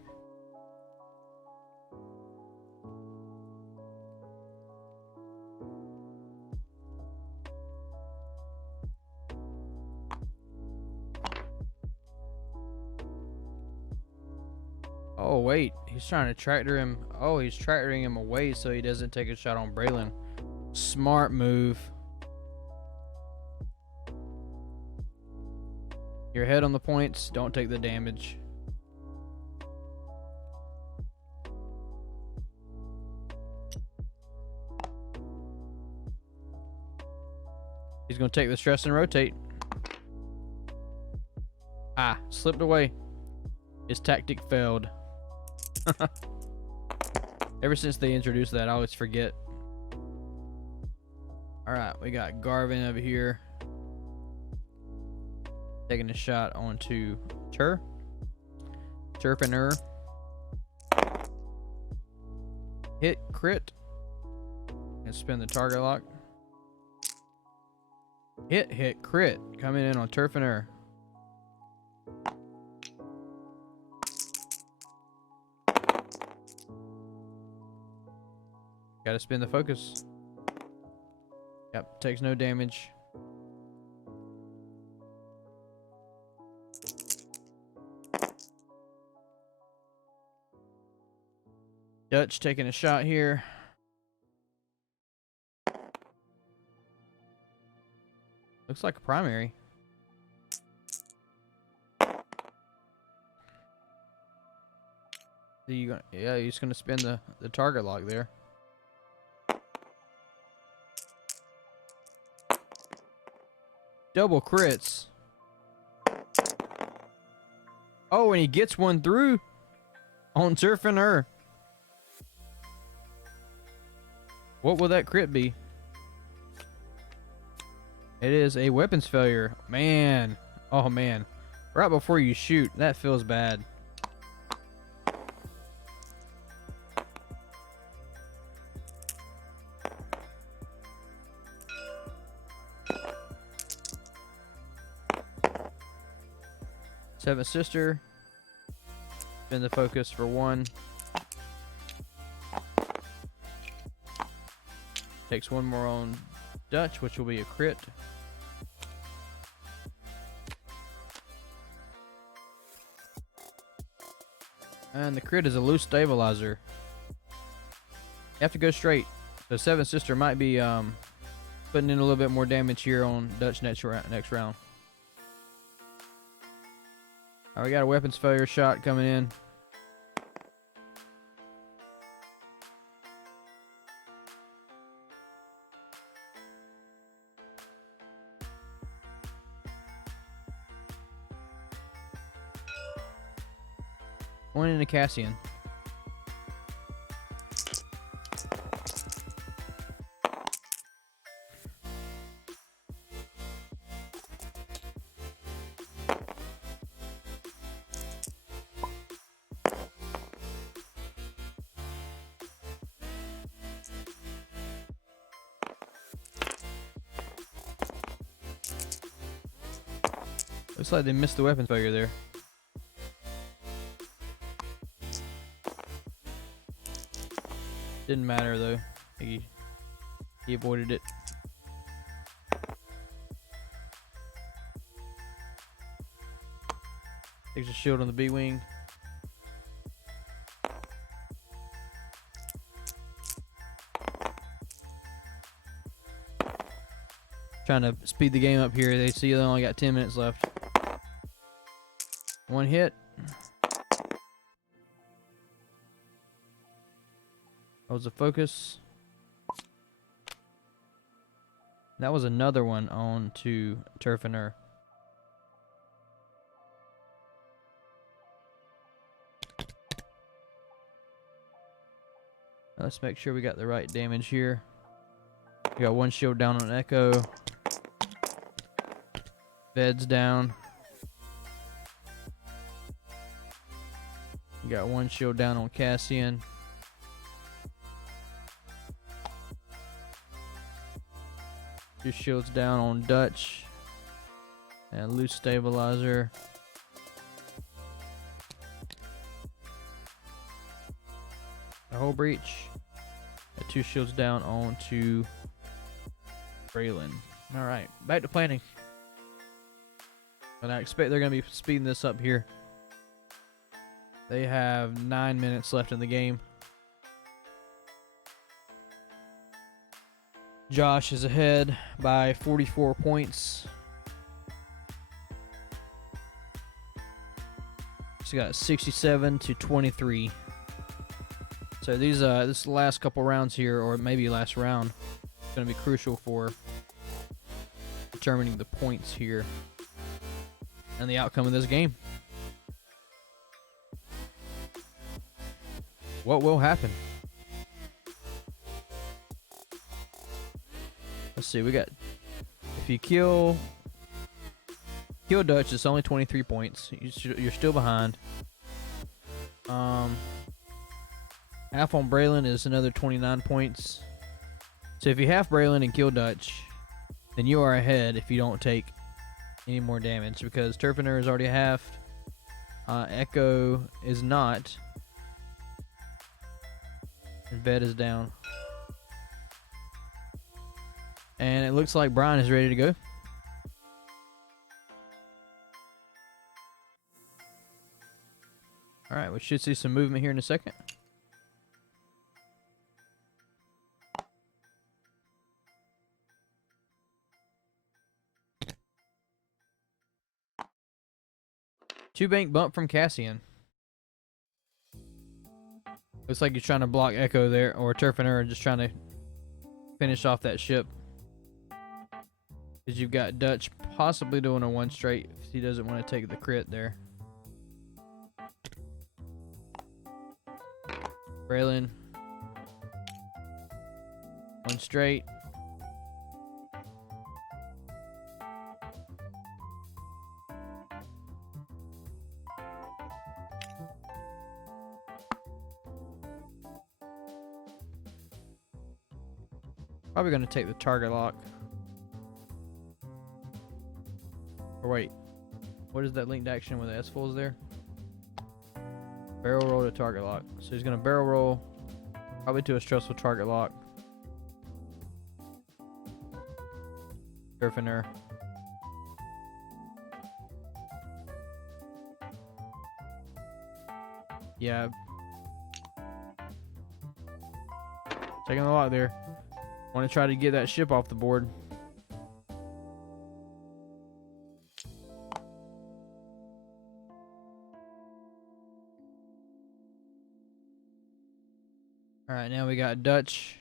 Oh wait, he's trying to tractor him. Oh, he's tractoring him away so he doesn't take a shot on Braylon. Smart move. You're ahead on the points. Don't take the damage. He's going to take the stress and rotate. Ah, slipped away. His tactic failed. Ever since they introduced that, I always forget. Alright, we got Garvin over here. Taking a shot onto Turpiner. Hit, crit. And spin the target lock. Hit, crit. Coming in on Turpiner. Gotta spin the focus. Yep, takes no damage. Dutch taking a shot here. Looks like a primary. Yeah, he's gonna spin the target lock there. Double crits. Oh, and he gets one through on Turpiner. What will that crit be? It is a weapons failure. Man. Oh, man. Right before you shoot. That feels bad. Seventh Sister. Spin the focus for 1. Takes 1 more on Dutch, which will be a crit. And the crit is a loose stabilizer. You have to go straight. So Seventh Sister might be putting in a little bit more damage here on Dutch next round. Alright, we got a weapons failure shot coming in. One into Cassian. Looks like they missed the weapons failure there. Didn't matter though. He avoided it. Takes a shield on the B-wing. Trying to speed the game up here. They see they only got 10 minutes left. One hit. That was a focus. That was another one on to Turfiner. Let's make sure we got the right damage here. We got one shield down on Echo. Ved's down. We got one shield down on Cassian. Two shields down on Dutch. And loose stabilizer. A whole breach. Got two shields down on to Braylon. Alright, back to planning. And I expect they're going to be speeding this up here. They have 9 minutes left in the game. Josh is ahead by 44 points. He's got 67 to 23. So these this last couple rounds here, or maybe last round, is going to be crucial for determining the points here and the outcome of this game. What will happen? Let's see. We got, if you kill Dutch, it's only 23 points. You're still behind. Half on Braylon is another 29 points. So if you half Braylon and kill Dutch, then you are ahead if you don't take any more damage, because Turfiner is already halved. Echo is not. And Ved is down. And it looks like Brian is ready to go. Alright, we should see some movement here in a second. Two bank bump from Cassian. Looks like he's trying to block Echo there, or Turfiner just trying to finish off that ship. Because you've got Dutch possibly doing a one straight if he doesn't want to take the crit there. Braylon. One straight. Probably going to take the target lock. Or wait. What is that linked action with the S-Fulls there? Barrel roll to target lock. So he's going to barrel roll. Probably to a stressful target lock. Turfiner. Yeah. Taking the lock there. Want to try to get that ship off the board. Alright, now we got Dutch.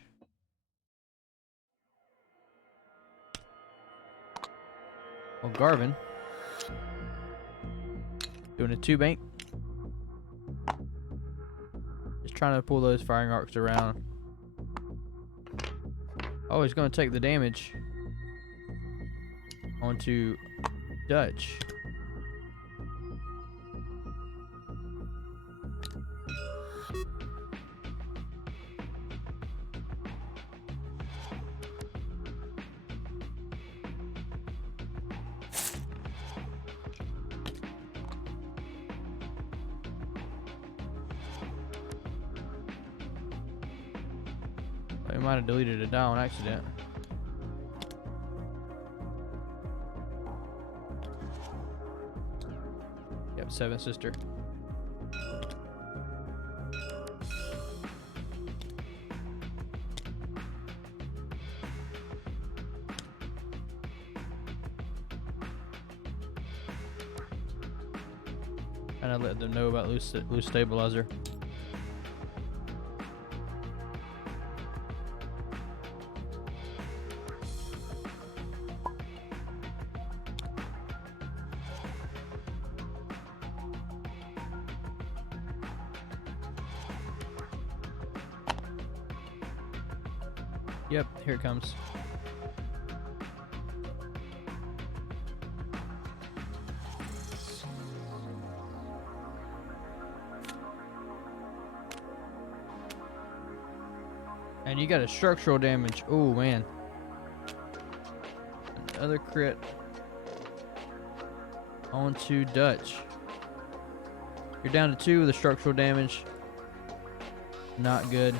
Well, Garvin. Doing a two bank. trying to pull those firing arcs around. Oh, he's gonna take the damage onto Dutch. I might have deleted a dial on accident. Yep, 7th sister. And I let them know about loose stabilizer. Yep, here it comes. And you got a structural damage. Oh man. Another crit onto Dutch. You're down to 2 with the structural damage. Not good.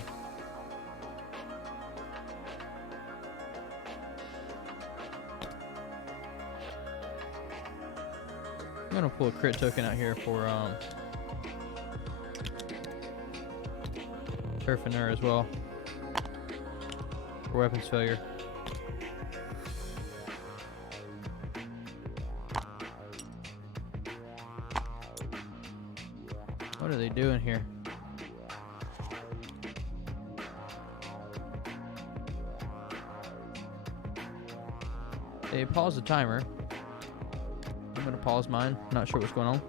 I'm gonna pull a crit token out here for Turfiner as well. For weapons failure. What are they doing here? They paused the timer. I'm gonna pause mine. Not sure what's going on.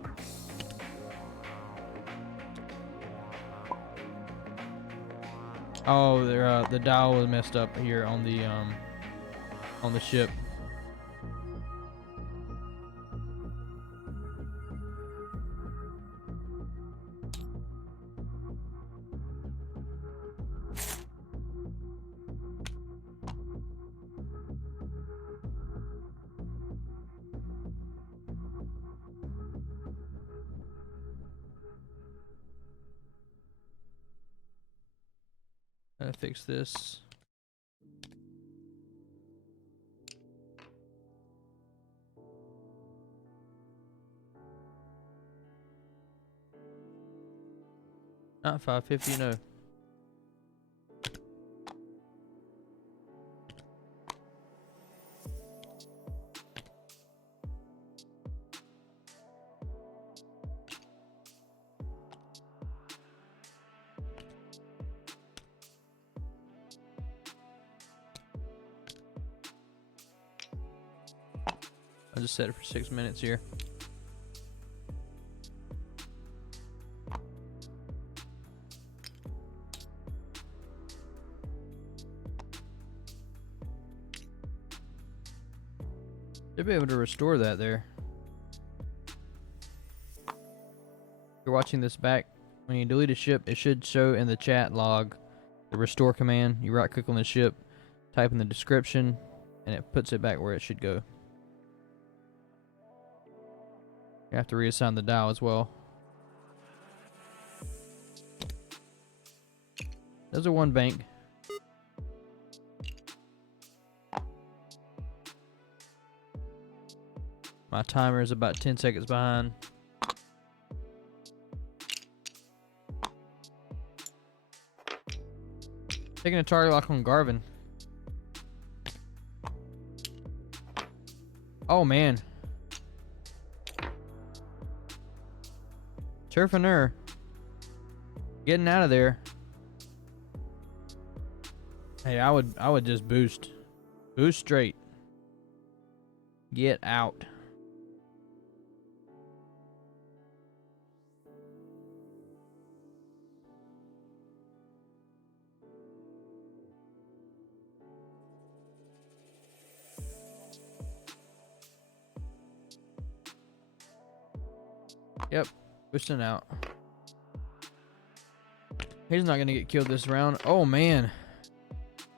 Oh, the dial was messed up here on the ship. Gotta fix this. Not 550, no. I'll just set it for 6 minutes here. Should be able to restore that there. If you're watching this back, when you delete a ship, it should show in the chat log the restore command. You right click on the ship, type in the description, and it puts it back where it should go. You have to reassign the dial as well. There's a 1 bank. My timer is about 10 seconds behind. Taking a target lock on Garvin. Oh man. Turfiner. Getting out of there. Hey, I would just boost. Boost straight. Get out. Yep, pushing out. He's not gonna get killed this round. Oh man.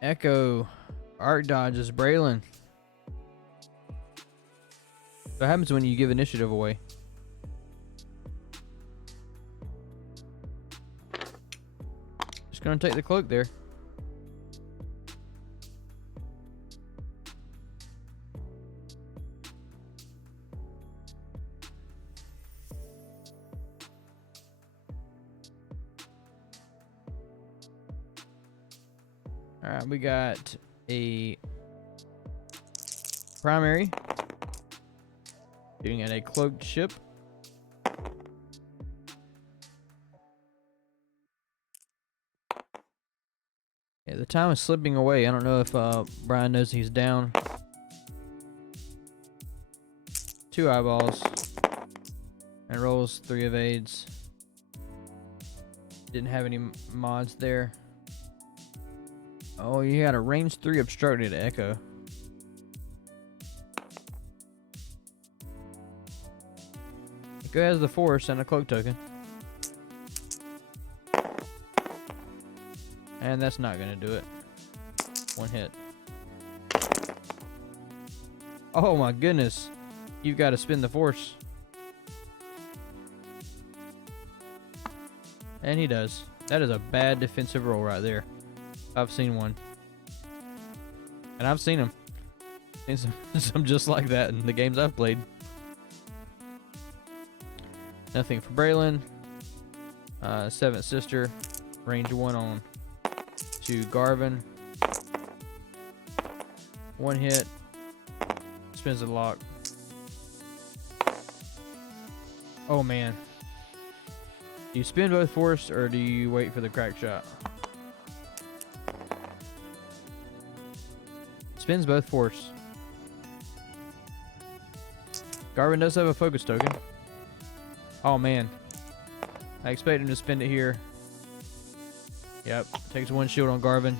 Echo. Arc dodges Braylon. What happens when you give initiative away? Just gonna take the cloak there. Alright, we got a primary shooting at a cloaked ship. Yeah, the time is slipping away. I don't know if Brian knows he's down. 2 eyeballs and rolls 3 evades. Didn't have any mods there. Oh, you got a range 3 obstructed Echo. Echo has the force and a cloak token. And that's not gonna do it. 1 hit. Oh my goodness. You've got to spin the force. And he does. That is a bad defensive roll right there. I've seen one. And I've seen them. Seen some just like that in the games I've played. Nothing for Braylon. Seventh Sister. Range 1 on to Garvin. 1 hit. Spins the lock. Oh man. Do you spin both force or do you wait for the crack shot? Spins both force. Garvin does have a focus token. Oh man. I expect him to spend it here. Yep. Takes 1 shield on Garvin.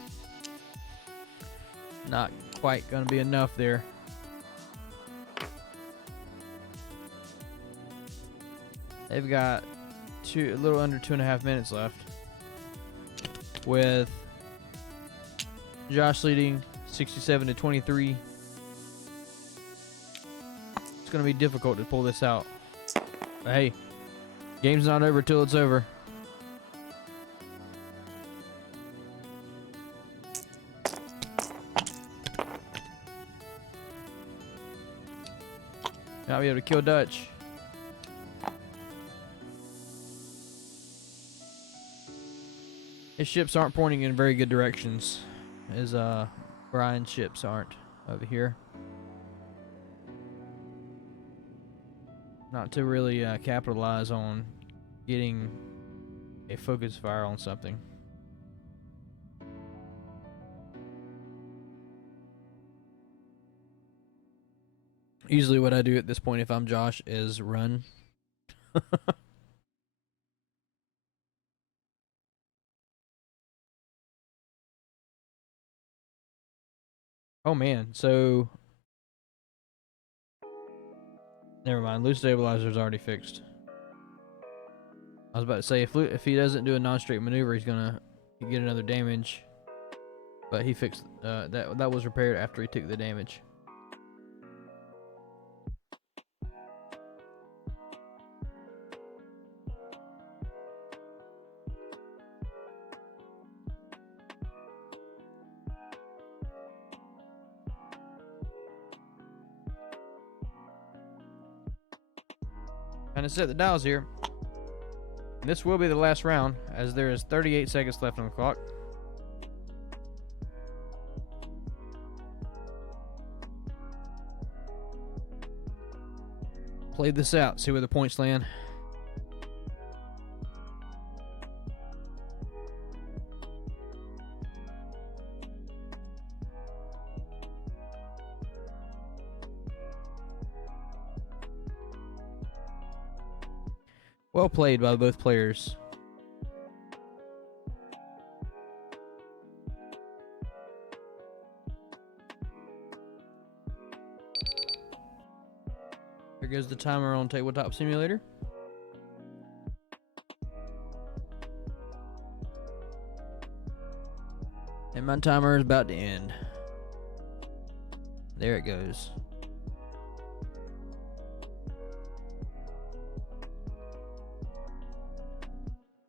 Not quite gonna be enough there. They've got a little under 2.5 minutes left. With Josh leading 67-23. It's gonna be difficult to pull this out. But hey, game's not over till it's over. Not be able to kill Dutch. His ships aren't pointing in very good directions, as Brian's ships aren't over here. Not to really capitalize on getting a focus fire on something. Usually what I do at this point if I'm Josh is run. Oh man, so never mind. Loose stabilizer is already fixed. I was about to say if he doesn't do a non-straight maneuver, he's gonna get another damage. But he fixed that was repaired after he took the damage. Kind of set the dials here. And this will be the last round, as there is 38 seconds left on the clock. Play this out, see where the points land. Well played by both players. Here goes the timer on Tabletop Simulator. And my timer is about to end. There it goes.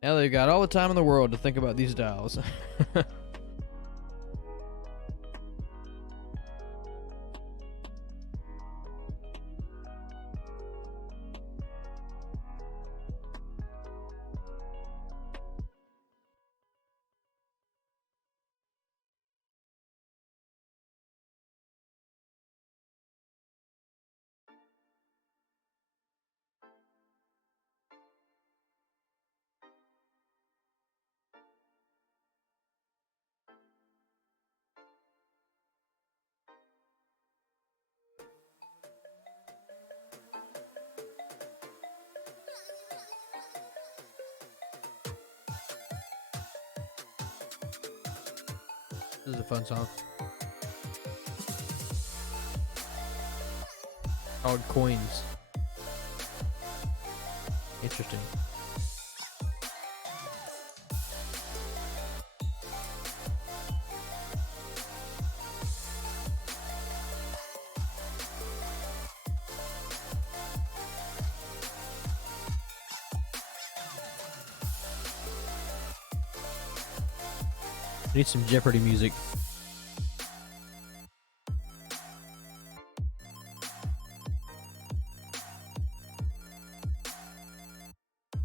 Now they've got all the time in the world to think about these dials. This is a fun song. Called Coins. Interesting. Need some Jeopardy music.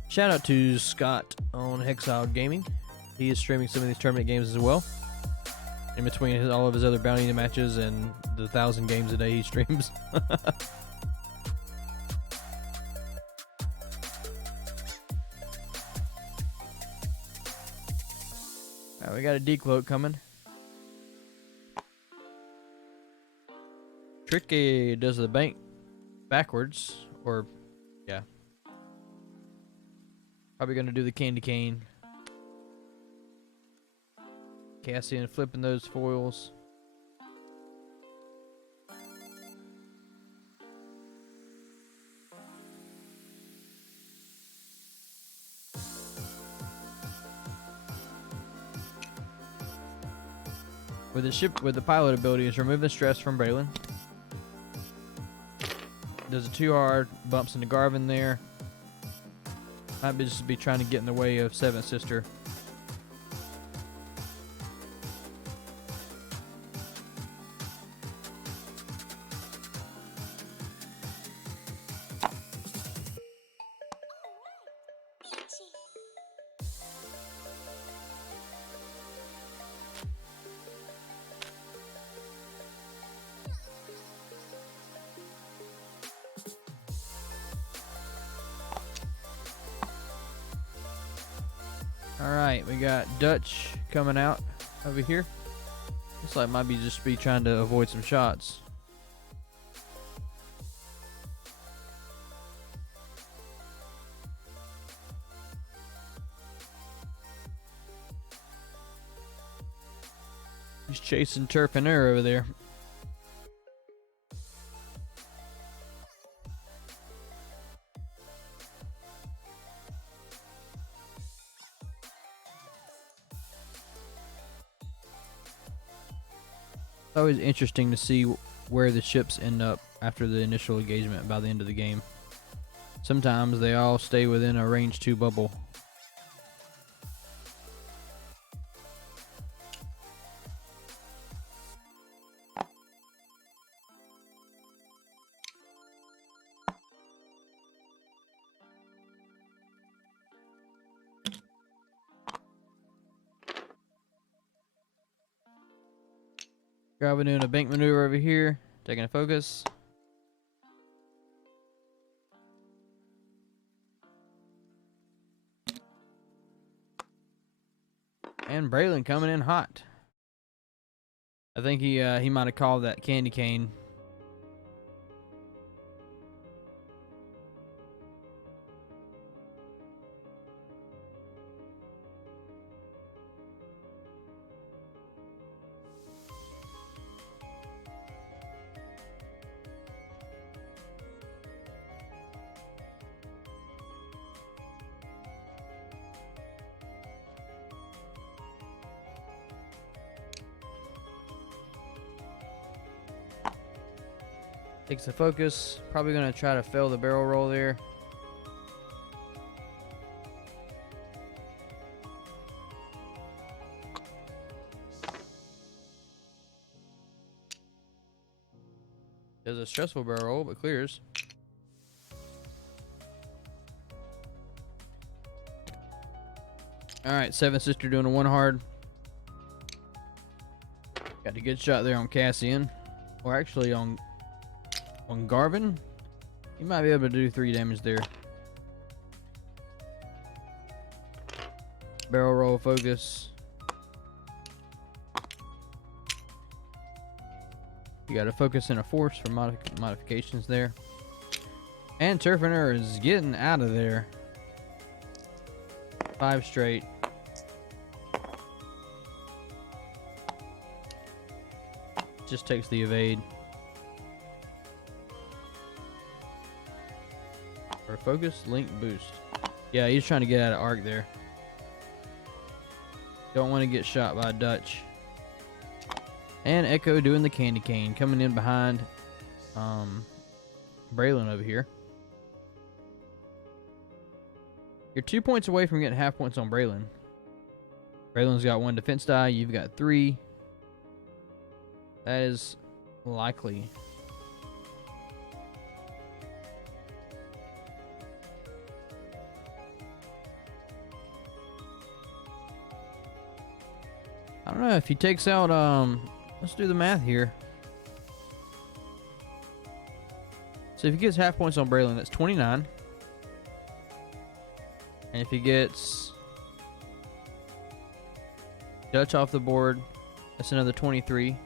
Shout out to Scott on Hexile Gaming. He is streaming some of these tournament games as well. In between all of his other bounty matches and the 1,000 games a day he streams. Alright, we got a decloak coming. Tricky does the bank backwards, or yeah. Probably gonna do the candy cane. Cassian flipping those foils. With the ship, with the pilot ability, is remove the stress from Braylon. Does it too hard, bumps into Garvin there. Might be just be trying to get in the way of Seventh Sister. Alright, we got Dutch coming out over here. Looks like might be just be trying to avoid some shots. He's chasing Turpiner over there. It's always interesting to see where the ships end up after the initial engagement by the end of the game. Sometimes they all stay within a range 2 bubble. Garvin doing a bank maneuver over here, taking a focus. And Braylon coming in hot. I think he might have called that candy cane. Takes the focus. Probably gonna try to fail the barrel roll there. Does a stressful barrel roll, but clears. Alright, Seven Sister doing a one hard. Got a good shot there on Cassian. Or actually on Garvin. He might be able to do 3 damage there. Barrel roll focus. You got to focus in a force for modifications there. And Turfiner is getting out of there. 5 straight. Just takes the evade. For focus, link boost. Yeah, he's trying to get out of arc there. Don't want to get shot by Dutch. And Echo doing the candy cane, coming in behind Braylon over here. You're 2 points away from getting half points on Braylon. Braylon's got 1 defense die, you've got 3. That is likely. I don't know if he takes out, let's do the math here. So if he gets half points on Braylon, that's 29. And if he gets Dutch off the board, that's another 23.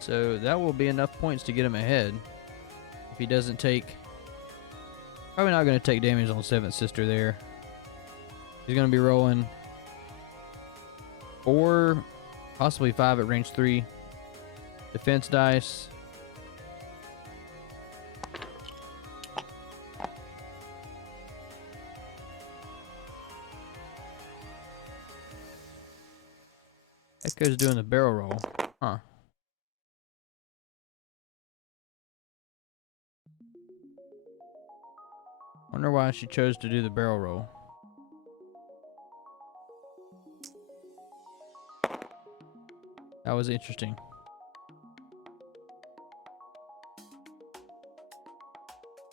So that will be enough points to get him ahead. If he doesn't take, probably not going to take damage on Seventh Sister there. He's going to be rolling 4, possibly 5 at range 3 defense dice. Echo's doing the barrel roll. Huh. Wonder why she chose to do the barrel roll. That was interesting.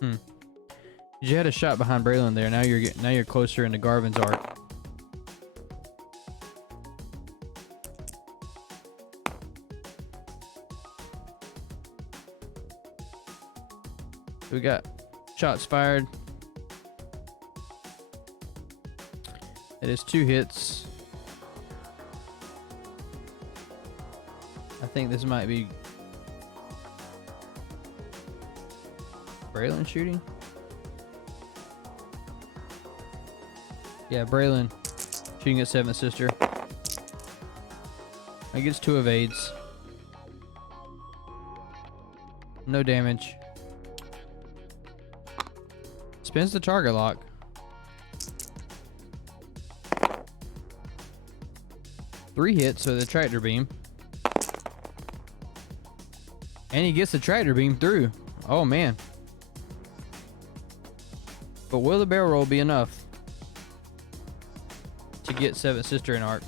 You had a shot behind Braylon there. Now you're closer into Garvin's arc. We got shots fired. It is 2 hits. I think this might be Braylon shooting. Yeah, Braylon shooting at Seventh Sister. I gets 2 evades. No damage. Spins the target lock. Three hits with the tractor beam. And he gets the tractor beam through. Oh man. But will the barrel roll be enough to get Seventh Sister in arc?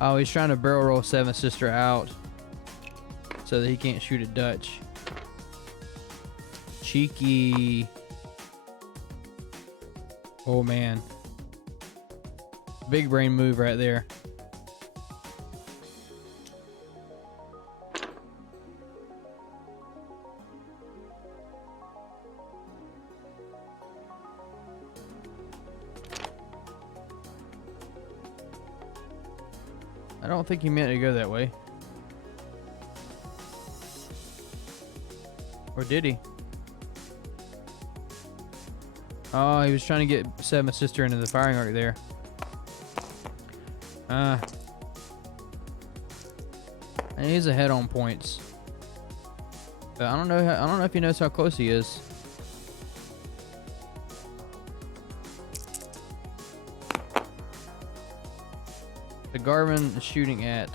Oh, he's trying to barrel roll Seventh Sister out so that he can't shoot at Dutch. Cheeky. Oh man. Big brain move right there. I don't think he meant to go that way. Or did he? Oh, he was trying to get Seventh Sister into the firing arc there. And he's ahead on points. But I don't know if he knows how close he is. Garvin is shooting at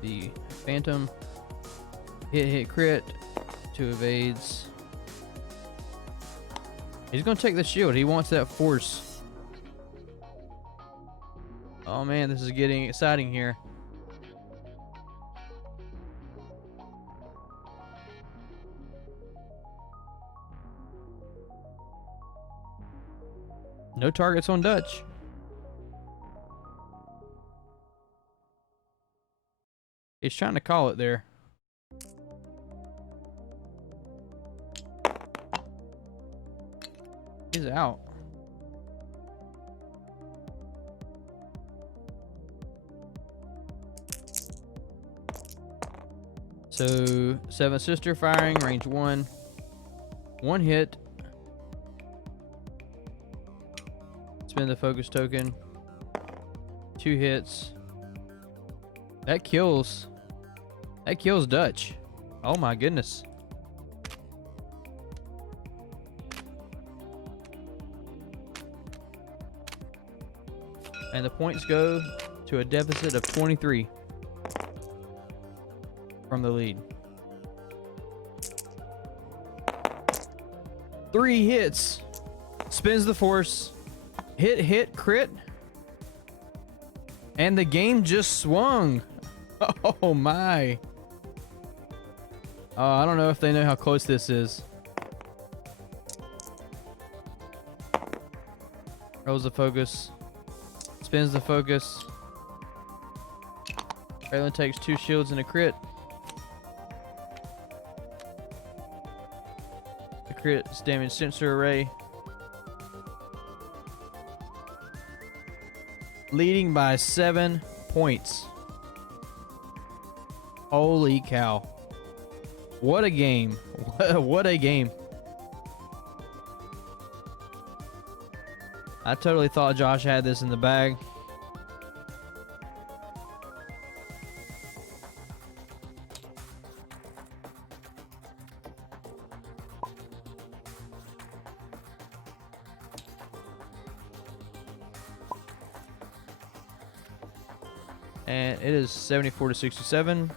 the Phantom. Hit, crit. 2 evades. He's gonna take the shield. He wants that force. Oh man, this is getting exciting here. No targets on Dutch. He's trying to call it there. He's out. So, Seventh Sister firing, range 1. 1 hit. Spend the focus token. 2 hits. That kills. That kills Dutch. Oh my goodness. And the points go to a deficit of 23 from the lead. 3 hits. Spins the force. Hit, crit. And the game just swung. Oh my. I don't know if they know how close this is. Rolls the focus. Spins the focus. Raylan takes 2 shields and a crit. The crit is damage sensor array. Leading by 7 points. Holy cow. What a game. What a game. I totally thought Josh had this in the bag. And it is 74 to 67.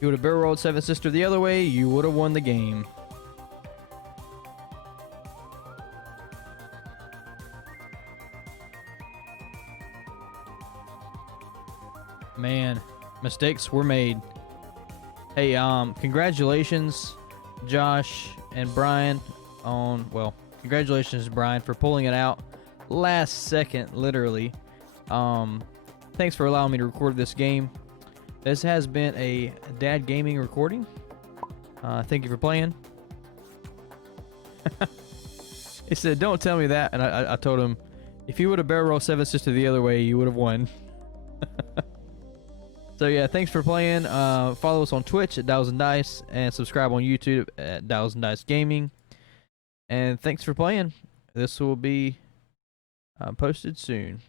You would have barrel rolled Seventh Sister the other way, you would have won the game. Man, mistakes were made. Hey, congratulations, Josh and Brian on, well, congratulations, Brian, for pulling it out last second, literally. Thanks for allowing me to record this game. This has been a Dad Gaming recording. Thank you for playing. He said, don't tell me that. And I told him, if you would have barrel rolled Seventh Sister the other way, you would have won. So yeah, thanks for playing. Follow us on Twitch at Dials and Dice, and subscribe on YouTube at Dials and Dice Gaming. And thanks for playing. This will be posted soon.